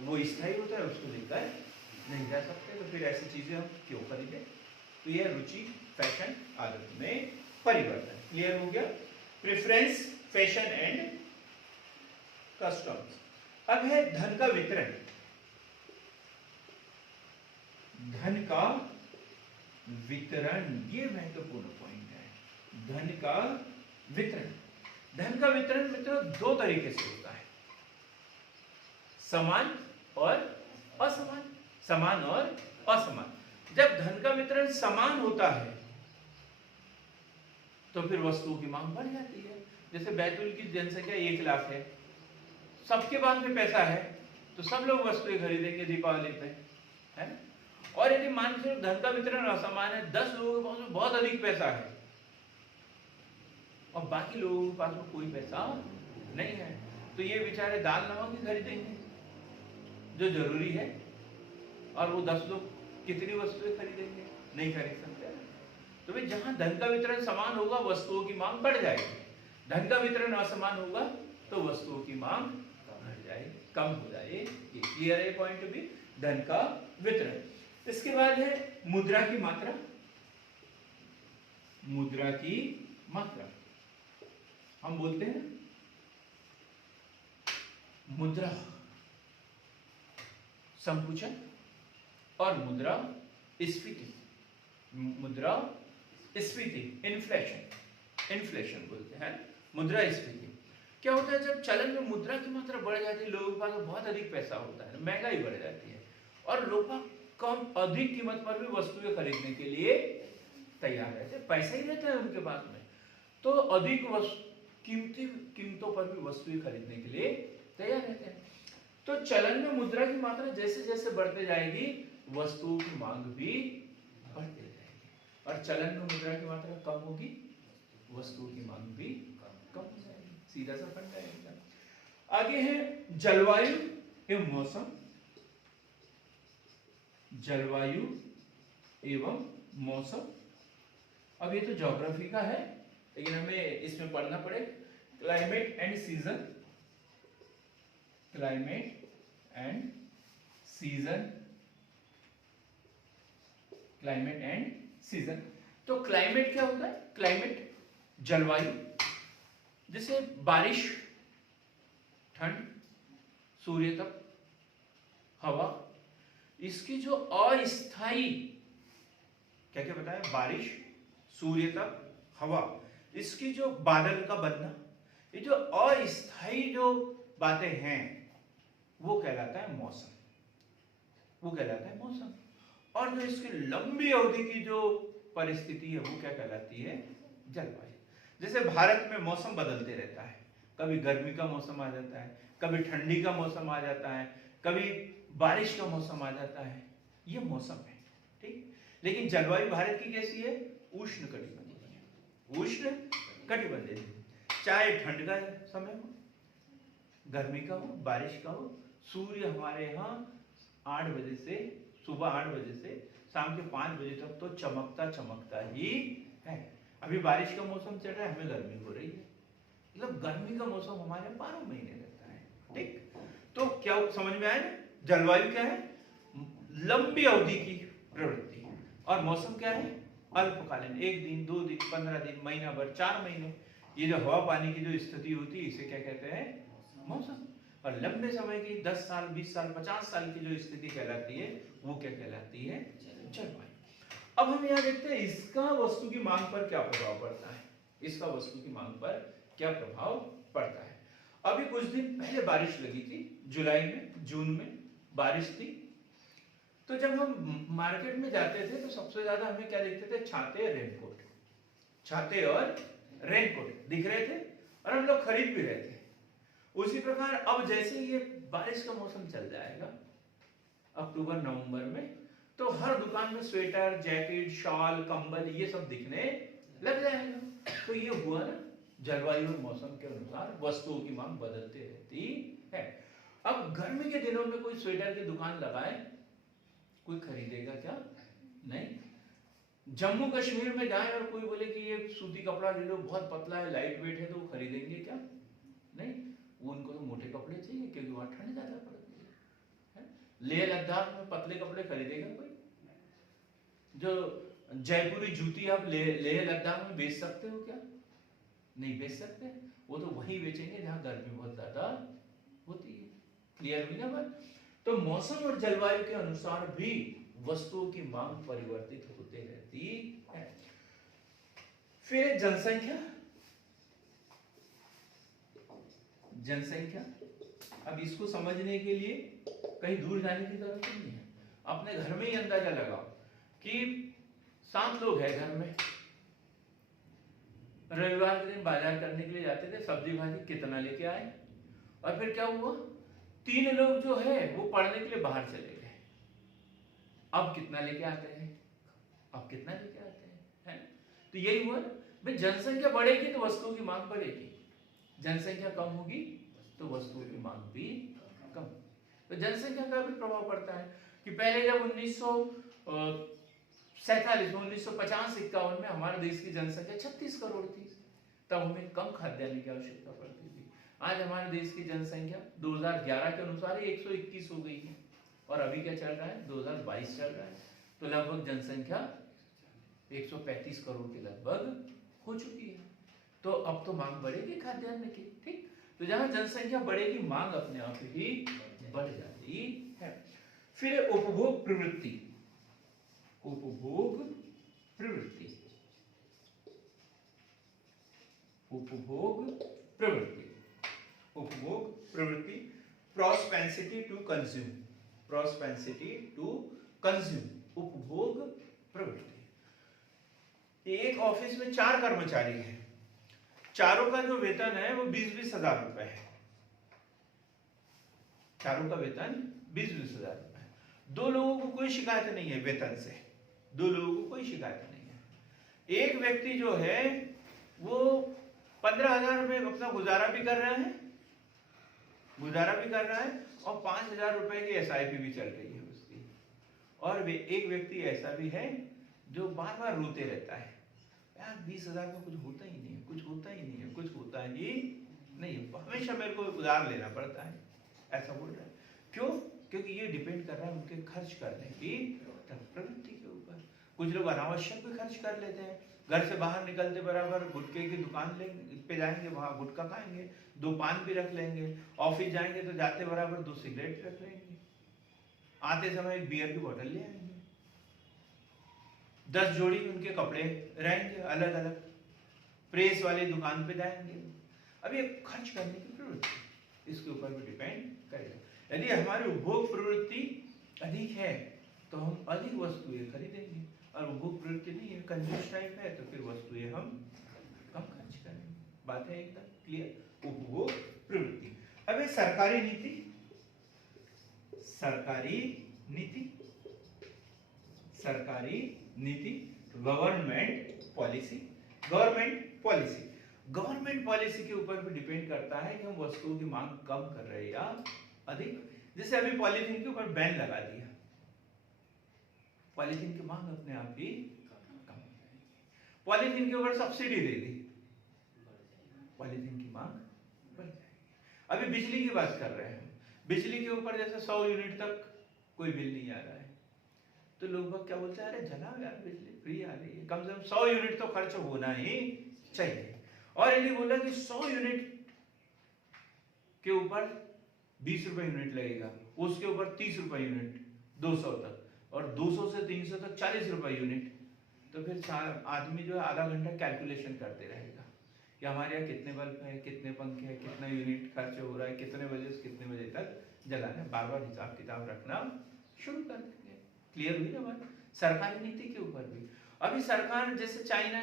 वो स्थायी होता है, उसको लेकर नहीं जा सकते। तो फिर ऐसी चीजें हम क्यों खरीदें? तो यह रुचि, फैशन, आदत में परिवर्तन। क्लियर हो गया? Preference, fashion and customs. अब है धन का वितरण। धन का वितरण, ये महत्वपूर्ण पॉइंट है। धन का वितरण। धन का वितरण मित्रों 2 तरीके से होता है, समान और असमान। समान और असमान। जब धन का वितरण समान होता है तो फिर वस्तुओं की मांग बढ़ जाती है। जैसे बैतूल की जनसंख्या 1 लाख है, सबके पास में पैसा है तो सब लोग वस्तुएं खरीदेंगे दीपावली पे, है ना? और यदि मान लीजिए धन का वितरण असमान है, 10 लोगों के पास में बहुत अधिक पैसा है और बाकी लोगों के पास में कोई पैसा नहीं है, तो ये बेचारे दाल नमक ही खरीदेंगे जो जरूरी है। और वो 10 लोग कितनी वस्तुएं खरीदेंगे? नहीं खरीद सकते। तो भाई जहां धन का वितरण समान होगा वस्तुओं की मांग बढ़ जाएगी, धन का वितरण असमान होगा तो वस्तुओं की मांग घट जाएगी, कम हो जाएगी। क्लियर है पॉइंट भी? धन का वितरण। इसके बाद है मुद्रा की मात्रा। मुद्रा की मात्रा हम बोलते हैं मुद्रा संकुचन और मुद्रा स्फीति। मुद्रा स्फीति, इन्फ्लेशन बोलते हैं, मुद्रा स्फीति। क्या होता है? जब चलन में मुद्रा की मात्रा बढ़ जाती है, लोगों के पास बहुत अधिक पैसा होता है, महंगाई बढ़ जाती है और लोग कम अधिक कीमत पर भी वस्तुएं खरीदने के लिए तैयार रहते हैं, पैसा ही रहता है उनके पास में, तो अधिक कीमतों पर भी वस्तुएं खरीदने के लिए तैयार रहते हैं। तो चलन में मुद्रा की मात्रा जैसे जैसे बढ़ते जाएगी वस्तुओं की मांग भी बढ़ती जाएगी, और चलन में मुद्रा की मात्रा कम होगी वस्तुओं की मांग भी कम हो जाएगी। सीधा सा फंडा है एकदम। आगे है जलवायु एवं मौसम। जलवायु एवं मौसम। अब ये तो ज्योग्राफी का है, लेकिन हमें इसमें पढ़ना पड़ेगा climate and season. Climate and season, climate and season. तो क्लाइमेट क्या होता है? क्लाइमेट जलवायु, जैसे बारिश, ठंड, सूर्य तप, हवा, इसकी जो अस्थाई, क्या क्या बताया? बारिश, सूर्य तप, हवा, इसकी जो बादल का बनना, ये जो अस्थाई जो बातें हैं वो कहलाता है मौसम, वो कहलाता है मौसम। और जो इसकी लंबी अवधि की जो परिस्थिति है वो क्या कहलाती है? जलवायु। जैसे भारत में मौसम बदलते रहता है, कभी गर्मी का मौसम आ जाता है, कभी ठंडी का मौसम आ जाता है, कभी बारिश का मौसम आ जाता है, ये मौसम है, ठीक। लेकिन जलवायु भारत की कैसी है? उष्ण कटिबंधीय है, उष्ण कटिबंधीय। चाहे ठंड का समय हो, गर्मी का हो, बारिश का हो, सूर्य हमारे यहाँ 8 बजे से, सुबह 8 बजे से शाम के 5 बजे तक तो चमकता चमकता ही है। अभी बारिश का मौसम चल रहा है, हमें गर्मी हो रही है, मतलब गर्मी का मौसम हमारे 12 महीने रहता है, ठीक। तो क्या समझ में आया ना? जलवायु क्या है? लंबी अवधि की प्रवृत्ति, और मौसम क्या है? अल्पकालीन, 1 दिन, 2 दिन, 15 दिन, महीना भर, 4 महीने। ये जो हवा पानी की जो स्थिति होती है इसे क्या कहते हैं? मौसम। और लंबे समय की 10 साल, 20 साल, 50 साल की जो स्थिति कहलाती है वो क्या कहलाती है? जलवायु। अब हम यहाँ देखते हैं इसका वस्तु की मांग पर क्या प्रभाव पड़ता है, इसका वस्तु की मांग पर क्या प्रभाव पड़ता है। अभी कुछ दिन पहले बारिश लगी थी, जुलाई में, जून में बारिश थी। तो जब हम मार्केट में जाते थे तो सबसे ज्यादा हमें क्या देखते थे? छाते, रेनकोट, छाते और रेनकोट दिख रहे थे और हम लोग खरीद भी रहे थे। उसी प्रकार अब जैसे ये बारिश का मौसम चल जाएगा अक्टूबर नवंबर में, तो हर दुकान में स्वेटर, जैकेट, शॉल, कंबल ये सब दिखने लग जाएगा। तो ये हुआ ना, जलवायु और मौसम के अनुसार वस्तुओं की मांग बदलते रहती है। अब गर्मी के दिनों में कोई स्वेटर की दुकान लगाए, कोई खरीदेगा क्या? नहीं। जम्मू कश्मीर में जाए और कोई बोले कि ये सूती कपड़ा ले लो, बहुत पतला है, लाइट वेट है, तो वो खरीदेंगे क्या? नहीं। वो उनको तो मोटे कपड़े चाहिए, क्योंकि वहां ठंड ज्यादा पड़ती है। लेह लद्दाख में पतले कपड़े खरीदेगा कोई? जो जयपुरी जूती आप लेह लद्दाख में बेच सकते हो क्या? नहीं बेच सकते। वो तो वहीं बेचेंगे जहां गर्मी बहुत ज्यादा होती है। क्लियर हुई ना बात? तो मौसम और जलवायु के अनुसार भी वस्तुओं की मांग परिवर्तित होते रहती है। फिर जनसंख्या, जनसंख्या। अब इसको समझने के लिए कहीं दूर जाने की जरूरत नहीं है, अपने घर में ही अंदाजा लगाओ कि 7 लोग हैं घर में, रविवार के दिन बाजार करने के लिए जाते थे, सब्जी भाजी कितना लेके आए, और फिर क्या हुआ? 3 लोग जो है वो पढ़ने के लिए बाहर चले गए। अब कितना लेके आते हैं? अब कितना लेके आते हैं, है? तो यही हुआ ना भाई, जनसंख्या बढ़ेगी तो वस्तुओं की मांग बढ़ेगी, जनसंख्या कम होगी तो वस्तुओं की मांग भी कम। तो जनसंख्या का भी प्रभाव पड़ता है कि पहले जब 1947 में, 1950-51 में हमारे देश की जनसंख्या 36 करोड़ थी, तब हमें कम खाद्यान्न की आवश्यकता पड़ती थी। आज हमारे देश की जनसंख्या 2011 के अनुसार ही 121 हो गई है, और अभी क्या चल रहा है? 2022 चल रहा है, तो लगभग जनसंख्या 135 करोड़ के लगभग हो चुकी है। तो अब तो मांग बढ़ेगी खाद्यान्न की, ठीक। तो जहां जनसंख्या बढ़ेगी, मांग अपने आप ही बढ़ जाती है। फिर उपभोग प्रवृत्ति, उपभोग प्रवृत्ति, उपभोग प्रवृत्ति, उपभोग प्रवृत्ति, प्रोस्पेंसिटी टू कंज्यूम, प्रोस्पेंसिटी टू कंज्यूम, उपभोग प्रवृत्ति। एक ऑफिस में 4 कर्मचारी हैं, चारों का जो वेतन है वो 20-20 हजार रुपए है, चारों का वेतन 20-20 हजार रुपए है। 2 लोगों को कोई शिकायत नहीं है वेतन से, 2 लोगों को कोई शिकायत नहीं है। एक व्यक्ति जो है वो 15,000 रुपए अपना गुजारा भी कर रहा है, गुजारा भी कर रहा है, और 5,000 रुपए की SIP भी चल रही है उसकी, और एक व्यक्ति ऐसा भी है जो बार बार रोते रहता है, यार 20,000 का कुछ होता ही नहीं है, कुछ होता ही नहीं है, कुछ होता ही नहीं है, हमेशा मेरे को उधार लेना पड़ता है, ऐसा बोल रहा है। क्यों? क्योंकि ये डिपेंड कर रहा है उनके खर्च करने की प्रवृत्ति के ऊपर। कुछ लोग अनावश्यक भी खर्च कर लेते हैं, घर से बाहर निकलते बराबर गुटखे की दुकान पे जाएंगे, वहां गुटखा खाएंगे, 2 पान भी रख लेंगे, ऑफिस जाएंगे तो जाते बराबर 2 सिगरेट रख लेंगे, आते समय एक बियर की बोतल ले आएंगे, 10 जोड़ी उनके कपड़े रहेंगे अलग अलग, प्रेस वाली दुकान पे जाएंगे। अब ये खर्च करने की प्रवृत्ति इसके ऊपर भी डिपेंड करेगा। यदि हमारी उपभोग प्रवृत्ति अधिक है तो हम अधिक वस्तुएं खरीदेंगे, और उपभोग प्रवृत्ति नहीं है, कंजूस टाइप है, तो फिर वस्तुएं हम कम खर्च करेंगे। बात है एकदम क्लियर। उपभोग प्रवृत्ति। अब ये सरकारी नीति, सरकारी नीति, सरकारी नीति, government policy, government policy, government policy के ऊपर भी डिपेंड करता है कि हम वस्तुओं की मांग कम कर रहे हैं या अधिक। जैसे अभी पॉलीथीन के ऊपर बैन लगा दिया, पॉलीथीन की मांग अपने आप ही कम हो जाएगी। पॉलीथीन के ऊपर सब्सिडी दे दी, पॉलीथीन की मांग बढ़ जाएगी। अभी बिजली की बात कर रहे हैं, बिजली के ऊपर जैसे 100 यूनिट तक कोई बिल नहीं आ रहा है, तो लोग क्या बोलते हैं, अरे जलाओ यार, बिजली फ्री आ रही है, कम से कम 100 यूनिट तो खर्च होना ही चाहिए। और यदि बोला कि 100 यूनिट के ऊपर 20 रुपए यूनिट लगेगा, उसके ऊपर 30 रुपए यूनिट, 200 तक, और 200 से 300 तक 40 रुपए यूनिट, तो फिर आदमी जो है आधा घंटा कैलकुलेशन करते रहेगा कि हमारे यहाँ कितने बल्ब है, कितने पंखे हैं, कितना यूनिट खर्च हो रहा है, कितने बजे से कितने बजे तक जलाना है, बार बार हिसाब किताब रखना शुरू कर देंगे। क्लियर हुई ना बात? सरकारी नीति के ऊपर भी अभी सरकार, जैसे चाइना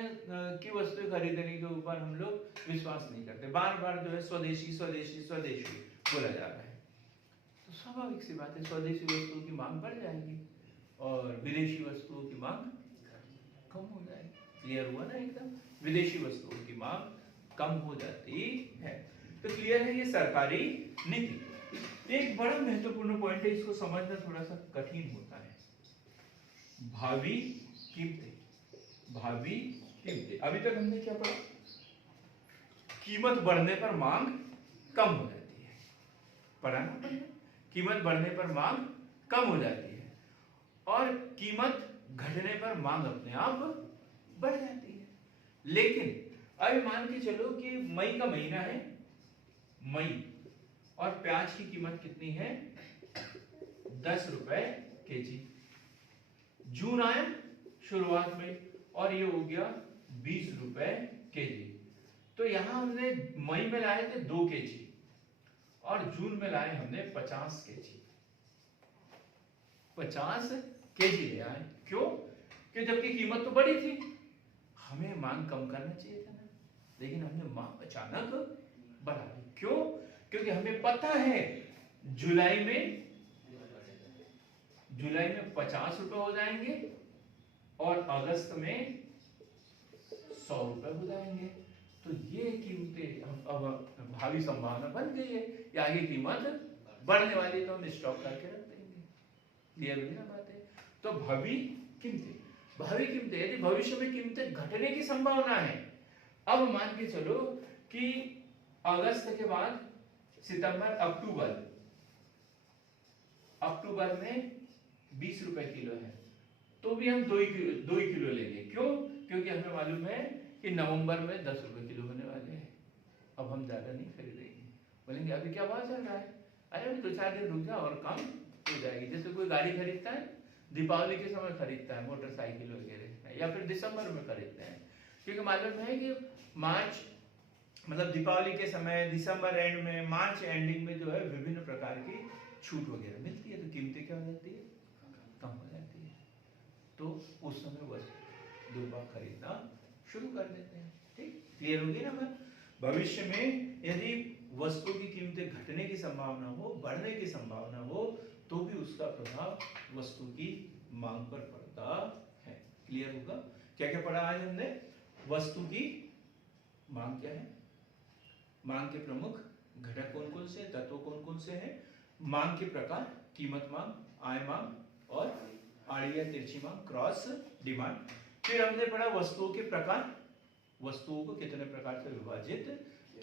की वस्तुएं खरीदने के ऊपर हम लोग विश्वास नहीं करते, बार बार जो है स्वदेशी स्वदेशी स्वदेशी बोला जा रहा है, तो स्वाभाविक सी बात है स्वदेशी वस्तुओं की मांग बढ़ जाएगी और विदेशी वस्तुओं की मांग कम हो जाएगी। क्लियर हुआ ना एकदम? विदेशी वस्तुओं की मांग कम हो जाती है। तो क्लियर है ये सरकारी नीति। एक बड़ा महत्वपूर्ण पॉइंट है, इसको समझना थोड़ा सा कठिन होता है, भावी कीमतें। भावी कीमतें, अभी तक हमने क्या पढ़ा? कीमत बढ़ने पर मांग कम हो जाती है, पढ़ा ना? कीमत बढ़ने पर मांग कम हो जाती है और कीमत घटने पर मांग अपने आप बढ़ जाती है। लेकिन अभी मान के चलो कि मई का महीना है, मई, और प्याज की कीमत कितनी है? 10 रुपए केजी। जून आया शुरुआत में और ये हो गया 20 रुपए केजी। तो यहां हमने मई में लाए थे 2 केजी और जून में लाए हमने 50 केजी। 50 केजी ले आए। क्यों? कि जबकि कीमत तो बढ़ी थी, हमें मांग कम करना चाहिए था ना, लेकिन हमने मांग अचानक बढ़ा दी। क्यों? क्योंकि हमें पता है जुलाई में 50 रुपए हो जाएंगे और अगस्त में 100 रुपए हो जाएंगे। तो ये कीमतें अब भावी संभावना बन गई है कि आगे कीमत बढ़ने वाली, तो हम स्टॉक करके रख देंगे। क्लियर हुई ना बात है? तो भावी कीमतें, भावी कीमतें, यदि भविष्य में कीमतें घटने की संभावना है, अब मान के चलो कि अगस्त के बाद सितंबर, अक्टूबर में 20 रुपए किलो है, तो भी हम 2 ही किलो लेंगे। क्यों? क्योंकि हमें मालूम है कि नवंबर में 10 रुपए किलो होने वाले हैं, अब हम ज्यादा नहीं खरीदेंगे। बोलेंगे अभी क्या भाव चल रहा है, अरे अभी 2-4 दिन रुक जाओ और कम हो जाएगी। जैसे कोई गाड़ी खरीदता है, दीपावली के समय खरीदता है मोटरसाइकिल वगैरह, या फिर दिसंबर में खरीदते हैं, क्योंकि मालूम है कि मार्च, मतलब दीपावली के समय, दिसंबर एंड में, मार्च एंडिंग में जो है विभिन्न प्रकार की छूट वगैरह मिलती है, तो कीमतें क्या हो जाती है? कम हो जाती है। तो उस समय वस्तु 2 बार खरीदना शुरू कर देते हैं। ठीक, क्लियर होगी ना बात? भविष्य में यदि वस्तु की कीमतें घटने की संभावना हो, बढ़ने की संभावना हो, तो भी उसका प्रभाव वस्तु की मांग पर पड़ता है। क्लियर होगा? क्या क्या पढ़ा आज हमने? वस्तु की मांग क्या है, मांग के प्रमुख घटक कौन कौन से, तत्व कौन कौन से हैं, मांग के प्रकार, कीमत मांग, आय मांग और आड़ी या तिरछी मांग, क्रॉस डिमांड। फिर हमने पढ़ा वस्तुओं के प्रकार, वस्तुओं को कितने प्रकार से विभाजित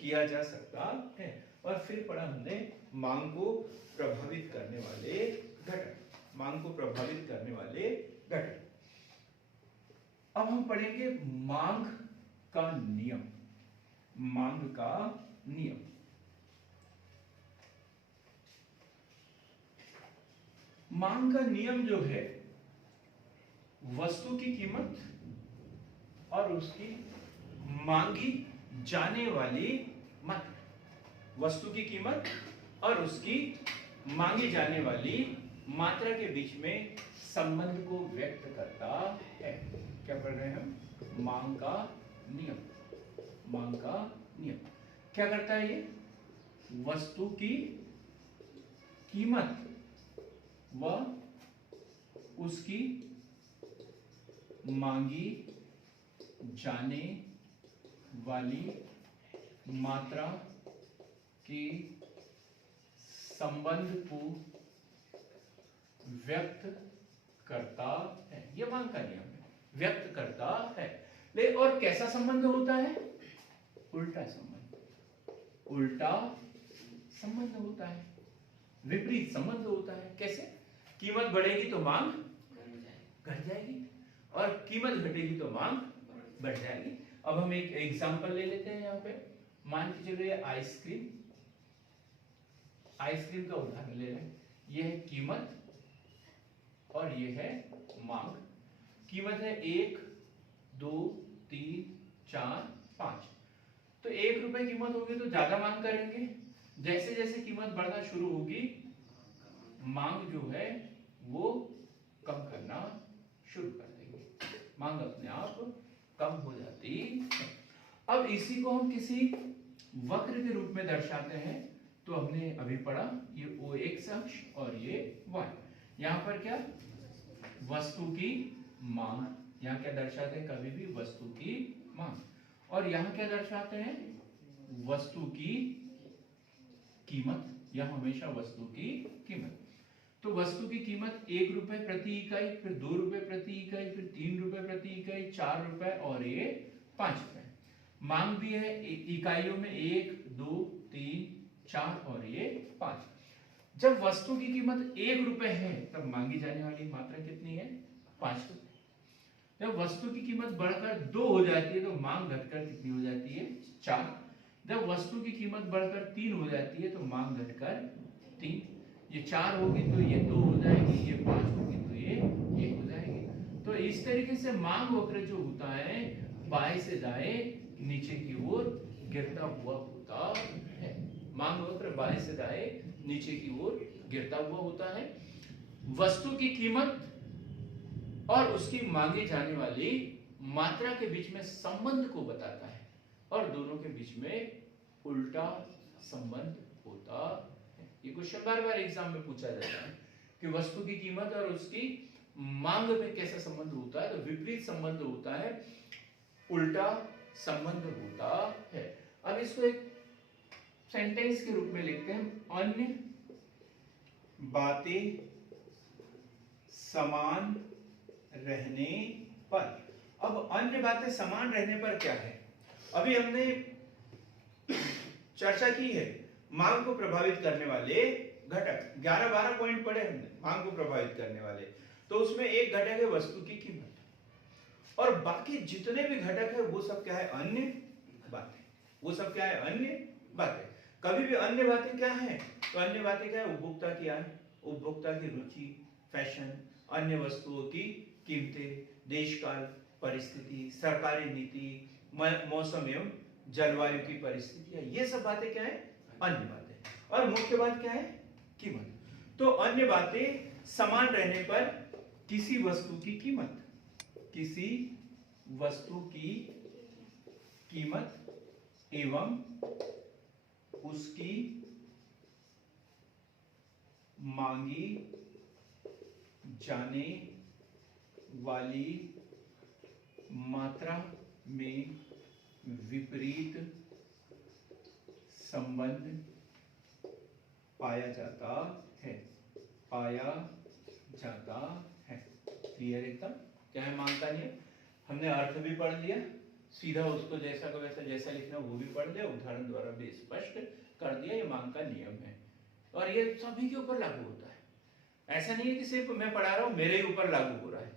किया जा सकता है। और फिर पढ़ा हमने मांग को प्रभावित करने वाले घटक, मांग को प्रभावित करने वाले घटक। अब हम पढ़ेंगे मांग का नियम, मांग का नियम। मांग का नियम जो है, वस्तु की कीमत और उसकी मांगी जाने वाली मात्रा, वस्तु की कीमत और उसकी मांगी जाने वाली मात्रा के बीच में संबंध को व्यक्त करता है। क्या पढ़ रहे हैं हम? मांग का नियम। मांग का नियम क्या करता है? ये वस्तु की कीमत व उसकी मांगी जाने वाली मात्रा के संबंध को व्यक्त करता है। यह मांग का नियम है, व्यक्त करता है। ले और कैसा संबंध होता है? उल्टा संबंध, उल्टा संबंध होता है, विपरीत संबंध होता है। कैसे? कीमत बढ़ेगी तो मांग घट जाएगी और कीमत घटेगी तो मांग बढ़ जाएगी। अब हम एक एग्जांपल ले लेते हैं। यहाँ पे मान के चलिए आइसक्रीम, आइसक्रीम का उदाहरण ले लें। यह है कीमत और यह है मांग। कीमत है 1, 2, 3, 4, 5। तो 1 रुपए कीमत होगी तो ज्यादा मांग करेंगे। जैसे जैसे कीमत बढ़ना शुरू होगी, मांग जो है वो कम करना शुरू कर देंगे, मांग अपने आप कम हो जाती है। अब इसी को हम किसी वक्र के रूप में दर्शाते हैं। तो हमने अभी पढ़ा ये O x अक्ष और ये y। यहाँ पर क्या? वस्तु की मांग। यहाँ क्या दर्शाते हैं? कभी भी वस्तु की मांग। और यहाँ क्या दर्शाते हैं? वस्तु की कीमत। यहाँ हमेशा वस्तु की कीमत। तो वस्तु की कीमत 1 रुपए प्रति इकाई, फिर 2 रुपए प्रति इकाई, फिर 3 रुपए प्रति इकाई, 4 रुपए और ये 5 रुपए। मांग भी है इकाइयों में 1, 2, 3, 4 और ये 5। जब वस्तु की कीमत 1 रुपए है तब मांगी जाने वाली मात्रा कितनी है? 5 रुपए। जब वस्तु की कीमत बढ़कर 2 हो जाती है तो मांग घटकर कितनी हो जाती है? 4। जब वस्तु की कीमत बढ़कर 3 हो जाती है तो मांग घटकर 3। ये 4 होगी तो ये 2 हो जाएगी, ये 5 होगी तो ये 1 हो जाएगी। तो इस तरीके से मांग वक्र जो होता है बाएं से दाएं नीचे की ओर गिरता हुआ होता है। मांग वक्र बाएं से दाएं नीचे की ओर गिरता हुआ होता है। वस्तु की कीमत और उसकी मांगी जाने वाली मात्रा के बीच में संबंध को बताता है और दोनों के बीच में उल्टा संबंध होता है। ये क्वेश्चन बार बार एग्जाम में पूछा जाता है कि वस्तु की कीमत और उसकी मांग में कैसा संबंध होता है। तो विपरीत संबंध होता है, उल्टा संबंध होता है। अब इसको एक सेंटेंस के रूप में लिखते हैं। अन्य बातें समान रहने पर। अब अन्य बातें समान रहने पर क्या है? अभी हमने चर्चा की है मांग को प्रभावित करने वाले घटक। 11-12 पॉइंट पढ़े हमने मांग को प्रभावित करने वाले। तो उसमें एक घटक है वस्तु की कीमत और बाकी जितने भी घटक है वो सब क्या है? अन्य बातें। वो सब क्या है? अन्य बातें। कभी भी अन्य बातें क्या है? तो अन्य बातें क्या है? उपभोक्ता की आय, उपभोक्ता की रुचि, फैशन, अन्य वस्तुओं की कीमतें, देशकाल परिस्थिति, सरकारी नीति, मौसम एवं जलवायु की परिस्थितियां, ये सब बातें क्या है? अन्य बातें। और मुख्य बात क्या है? कीमत। तो अन्य बातें समान रहने पर किसी वस्तु की कीमत, किसी वस्तु की कीमत एवं उसकी मांगी जाने वाली मात्रा में विपरीत संबंध पाया जाता है, पाया जाता है। क्लियर एकदम। क्या है मांग का नियम? हमने अर्थ भी पढ़ लिया, सीधा उसको जैसा का वैसा जैसा लिखना वो भी पढ़ लिया, उदाहरण द्वारा भी स्पष्ट कर दिया, ये मांग का नियम है और ये सभी के ऊपर लागू होता है। ऐसा नहीं है कि सिर्फ मैं पढ़ा रहा हूँ मेरे ही ऊपर लागू हो रहा है,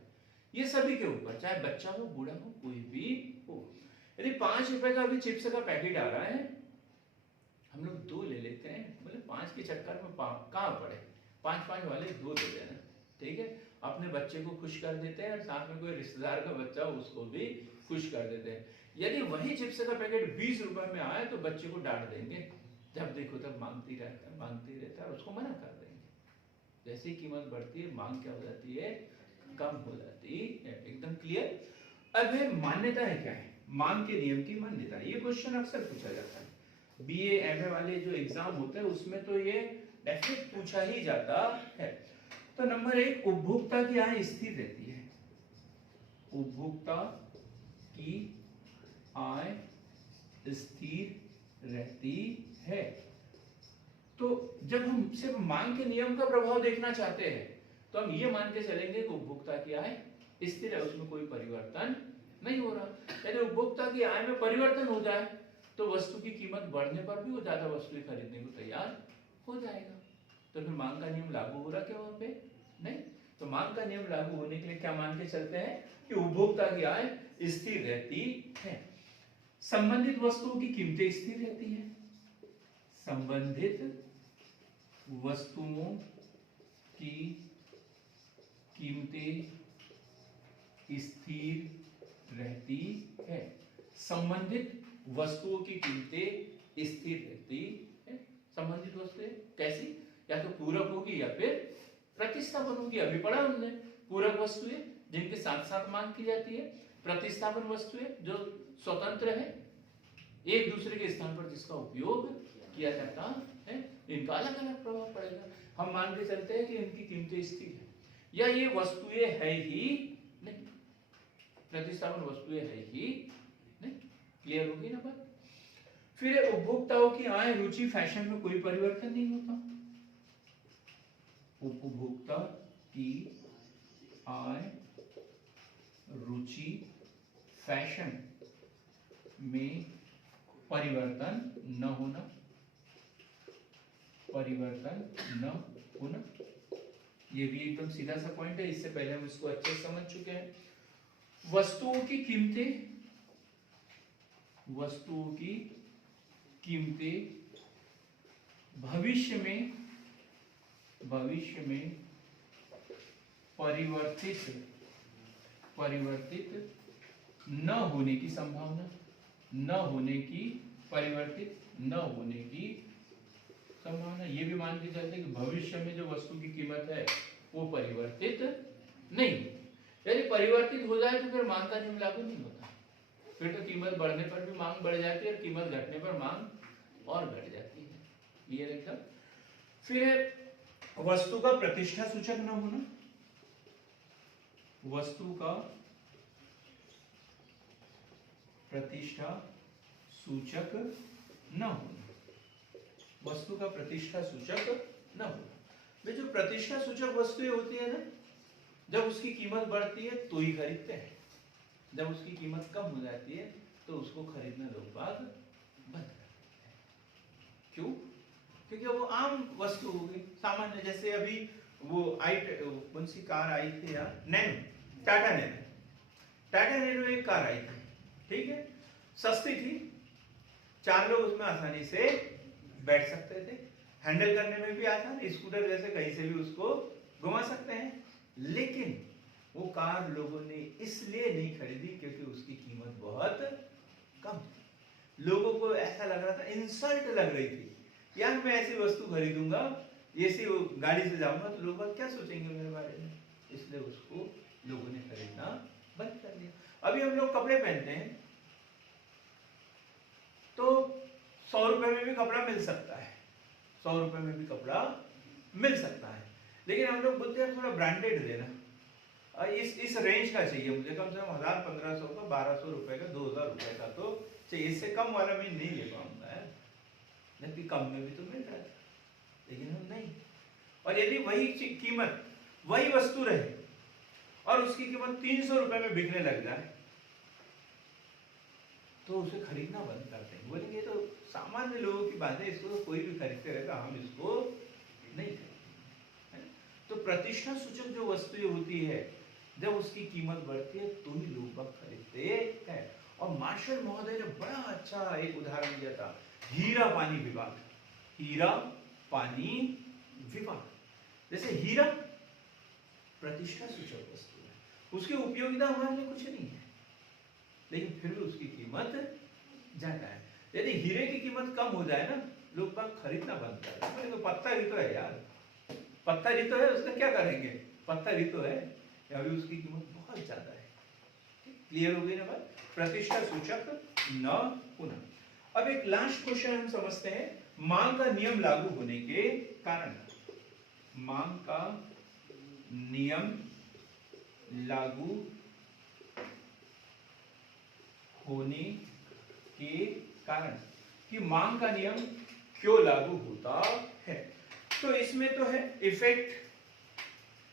ये सभी के ऊपर, चाहे बच्चा हो बूढ़ा हो कोई भी हो। यदि 5 रुपए का भी चिप्स का पैकेट आ रहा है, हम लोग 2 ले लेते हैं, मतलब 5 के चक्कर में कहाँ पड़े, 5 वाले 2 दे देना, ठीक है। अपने बच्चे को खुश कर देते हैं और साथ में कोई रिश्तेदार का बच्चा हो उसको भी खुश कर देते हैं। यदि वही चिप्स का पैकेट 20 रुपए में आए तो बच्चे को डांट देंगे, जब देखो तब मांगती रहता है, उसको मना कर देंगे। जैसी कीमत बढ़ती है मांग क्या हो जाती है, कम हो जाती है। एकदम क्लियर। अब है मान्यता है क्या है, मांग के नियम की मान्यता। ये क्वेश्चन अक्सर पूछा जाता है बीए एमए वाले जो एग्जाम होते हैं उसमें, तो ये डेफिनेट पूछा ही जाता है। तो नंबर 1, उपभोक्ता की आय स्थिर रहती है। उपभोक्ता की आय स्थिर रहती है। तो जब हम सिर्फ मांग के नियम का प्रभाव देखना चाहते हैं तो हम ये मान के चलेंगे कि उपभोक्ता की आय स्थिर है, उसमें कोई परिवर्तन नहीं हो रहा। यदि उपभोक्ता की आय में परिवर्तन हो जाए तो वस्तु की कीमत बढ़ने पर भी वो ज्यादा वस्तुएं खरीदने को तैयार हो जाएगा। तो फिर मांग का नियम लागू हो रहा क्या वहां पे? नहीं। तो मांग का नियम लागू होने के लिए क्या मान के चलते हैं कि उपभोक्ता की आय स्थिर रहती है। संबंधित वस्तुओं की कीमतें स्थिर रहती है। संबंधित वस्तुओं की कीमतें स्थिर रहती है। संबंधित वस्तुओं की कीमतें स्थिर रहती है। संबंधित वस्तुएं कैसी? या तो पूरक होगी या फिर प्रतिस्थापन होगी। अभी पढ़ा हमने, पूरक वस्तुएं जिनके साथ साथ मांग की जाती है, प्रतिस्थापन वस्तुएं जो स्वतंत्र है, एक दूसरे के स्थान पर जिसका उपयोग किया जाता है, इनका अलग अलग प्रभाव पड़ेगा। हम मान के चलते हैं कि इनकी कीमतें स्थिर है या ये वस्तुएं है ही नहीं, प्रतिस्थापन वस्तुएं है ही नहीं। क्लियर होगी ना बात? फिर उपभोक्ताओं की आय रुचि फैशन में कोई परिवर्तन नहीं होता। उपभोक्ता की आय रुचि फैशन में परिवर्तन न होना, परिवर्तन न होना, ये भी एकदम सीधा सा पॉइंट है, इससे पहले हम इसको अच्छे से समझ चुके हैं। वस्तुओं की कीमतें, वस्तुओं की कीमतें भविष्य में परिवर्तित न होने की संभावना, न होने की, परिवर्तित न होने की संभावना। ये भी मान के चलते कि भविष्य में जो वस्तु की कीमत है वो परिवर्तित नहीं। यदि परिवर्तित हो जाए तो फिर मांग का नियम लागू नहीं होता, फिर तो कीमत बढ़ने पर भी मांग बढ़ जाती है और कीमत घटने पर मांग और घट जाती है। क्लियर एकदम। फिर वस्तु का प्रतिष्ठा सूचक न होना, वस्तु का प्रतिष्ठा सूचक न होना, वस्तु का प्रतिष्ठा सूचक न होना। वे जो प्रतिष्ठा सूचक वस्तुएं होती है ना, जब उसकी कीमत बढ़ती है तो ही खरीदते हैं, जब उसकी कीमत कम हो जाती है तो उसको खरीदना लोग बात बंद कर देते हैं। क्यों? क्योंकि वो आम वस्तु हो गई, सामान्य। जैसे अभी वो कौन सी कार आई थी यार, नैनो, टाटा नैनो एक कार आई थी, ठीक है, सस्ती थी, 4 लोग उसमें आसानी से बैठ सकते थे, हैंडल करने में भी आसान, स्कूटर जैसे कहीं से भी उसको घुमा सकते हैं। लेकिन वो कार लोगों ने इसलिए नहीं खरीदी क्योंकि उसकी कीमत बहुत कम थी। लोगों को ऐसा लग रहा था, इंसल्ट लग रही थी, यार मैं ऐसी वस्तु खरीदूंगा, ऐसी गाड़ी से जाऊंगा तो लोग क्या सोचेंगे मेरे बारे में, इसलिए उसको लोगों ने खरीदना बंद कर दिया। अभी हम लोग कपड़े पहनते हैं तो 100 रुपए में भी कपड़ा मिल सकता है, 100 रुपए में भी कपड़ा मिल सकता है, लेकिन हम लोग बोलते हैं थोड़ा ब्रांडेड देना, इस रेंज का चाहिए मुझे, कम से कम 1000-1500 का, 1200 रुपए का, 2000 रुपए का तो चाहिए, इससे कम वाला मैं नहीं ले पाऊंगा यार, जबकि कम में भी तो मिल रहा है, लेकिन हम नहीं। और यदि वही कीमत, वही वस्तु रहे और उसकी कीमत 300 रुपए में बिकने लग जाए तो उसे खरीदना बंद करते हैं। बोलेंगे ये तो सामान्य लोगों की बात है, इसको तो कोई भी खरीदते रहेगा, हम इसको नहीं खरीदेंगे। तो प्रतिष्ठा सूचक जो वस्तुएं होती है जब उसकी कीमत बढ़ती है तो ही लोग बाग खरीदते हैं। और मार्शल महोदय ने बड़ा अच्छा एक उदाहरण दिया था, हीरा पानी विवाद। हीरा पानी विवाद, जैसे हीरा प्रतिष्ठा सूचक वस्तु है, उसकी उपयोगिता हमारे लिए कुछ नहीं है, लेकिन फिर भी उसकी कीमत ज्यादा है। यदि हीरे की कीमत कम हो जाए ना, लोग बाग खरीदना बंद कर देंगे। तो पत्थर ही तो है यार, पत्थर ही तो है, उसका क्या करेंगे, पत्थर ही तो है, अभी उसकी कीमत बहुत ज्यादा है। क्लियर हो गई ना बात? प्रतिष्ठा सूचक न होना। अब एक लास्ट क्वेश्चन हम समझते हैं, मांग का नियम लागू होने के कारण। मांग का नियम लागू होने के कारण, कि मांग का नियम क्यों लागू होता है। तो इसमें तो है इफेक्ट,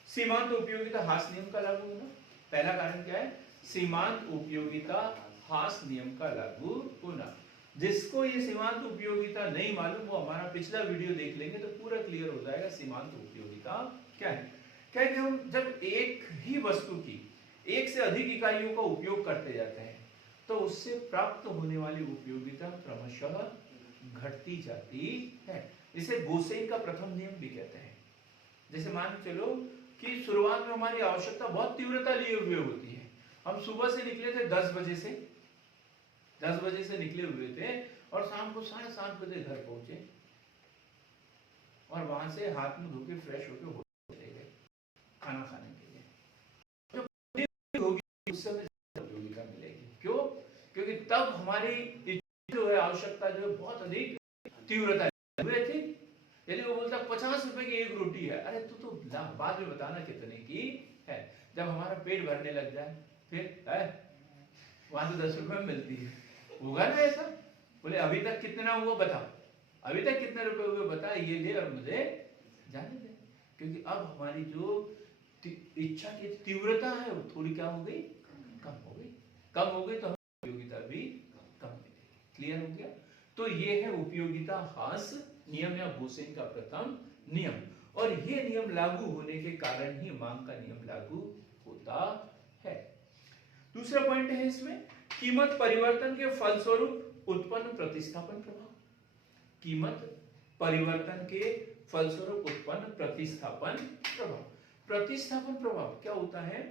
सीमांत उपयोगिता हास नियम का लागू होना। पहला कारण क्या है, सीमांत उपयोगिता हास नियम का लागू होना। जिसको ये सीमांत उपयोगिता नहीं मालूम वो हमारा पिछला वीडियो देख लेंगे तो पूरा क्लियर हो जाएगा सीमांत उपयोगिता क्या है। क्या है कि हम जब एक ही वस्तु की एक से अधिक इकाइयों का उपयोग करते जाते हैं तो उससे प्राप्त होने वाली उपयोगिता क्रमशः घटती जाती है। इसे गोसेन का प्रथम नियम भी कहते हैं। जैसे मान चलो कि शुरुआत में हमारी आवश्यकता बहुत तीव्रता लिए हुए होती है। हम सुबह से निकले थे 10 बजे से, 10 बजे से निकले हुए थे और शाम को 7:30 बजे घर पहुंचे और वहां से हाथ मुंह धो के फ्रेश होके चले गए खाना खाने के लिए। जो होगी उस समय उपयोगिता मिलेगी। क्यों? क्योंकि तब हमारी जो है आवश्यकता जो है बहुत अधिक तीव्रता हुए थी। यदि वो बोलता 50 रुपए की एक रोटी है, अरे तो बाद में बताना कितने की है। जब हमारा पेट भरने लग जाए फिर है वहां तो 10 रुपए में मिलती है, होगा ना ऐसा? बोले अभी तक कितना हुआ बता, अभी तक कितने रुपए हुए बता, ये ले और मुझे जाने दे। क्योंकि अब हमारी जो इच्छा की तीव्रता है वो थोड़ी क्या हो गई, कम हो गई। कम हो गई तो हमें उपयोगिता भी कम मिलेगी। क्लियर हो गया? तो ये है उपयोगिता हास नियम या गोसेन का प्रथम नियम। और ये नियम लागू होने के कारण ही मांग का नियम लागू होता है। दूसरा पॉइंट है इसमें, कीमत परिवर्तन के फलस्वरूप उत्पन्न प्रतिस्थापन प्रभाव। कीमत परिवर्तन के फलस्वरूप उत्पन्न प्रतिस्थापन प्रभाव। प्रतिस्थापन प्रभाव क्या होता है?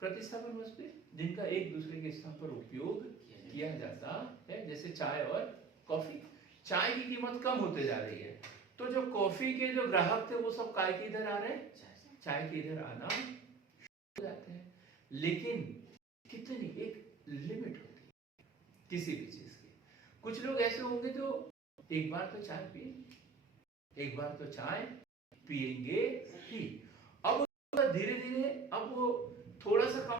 प्रतिस्थापन वस्तु जिनका एक दूसरे के स्थान पर उपयोग किया जाता है, जैसे चाय और कॉफी। चाय की कीमत कम होते जा रही है तो जो कॉफी के जो ग्राहक थे वो सब काय के इधर आ रहे हैं, चाय के इधर आना शुरू हो जाते हैं। लेकिन कितनी एक लिमिट होती है किसी भी चीज की। कुछ लोग ऐसे होंगे जो एक बार तो चाय पिए, एक बार तो चाय पिएंगे ही। अब धीरे धीरे अब वो थोड़ा सा कम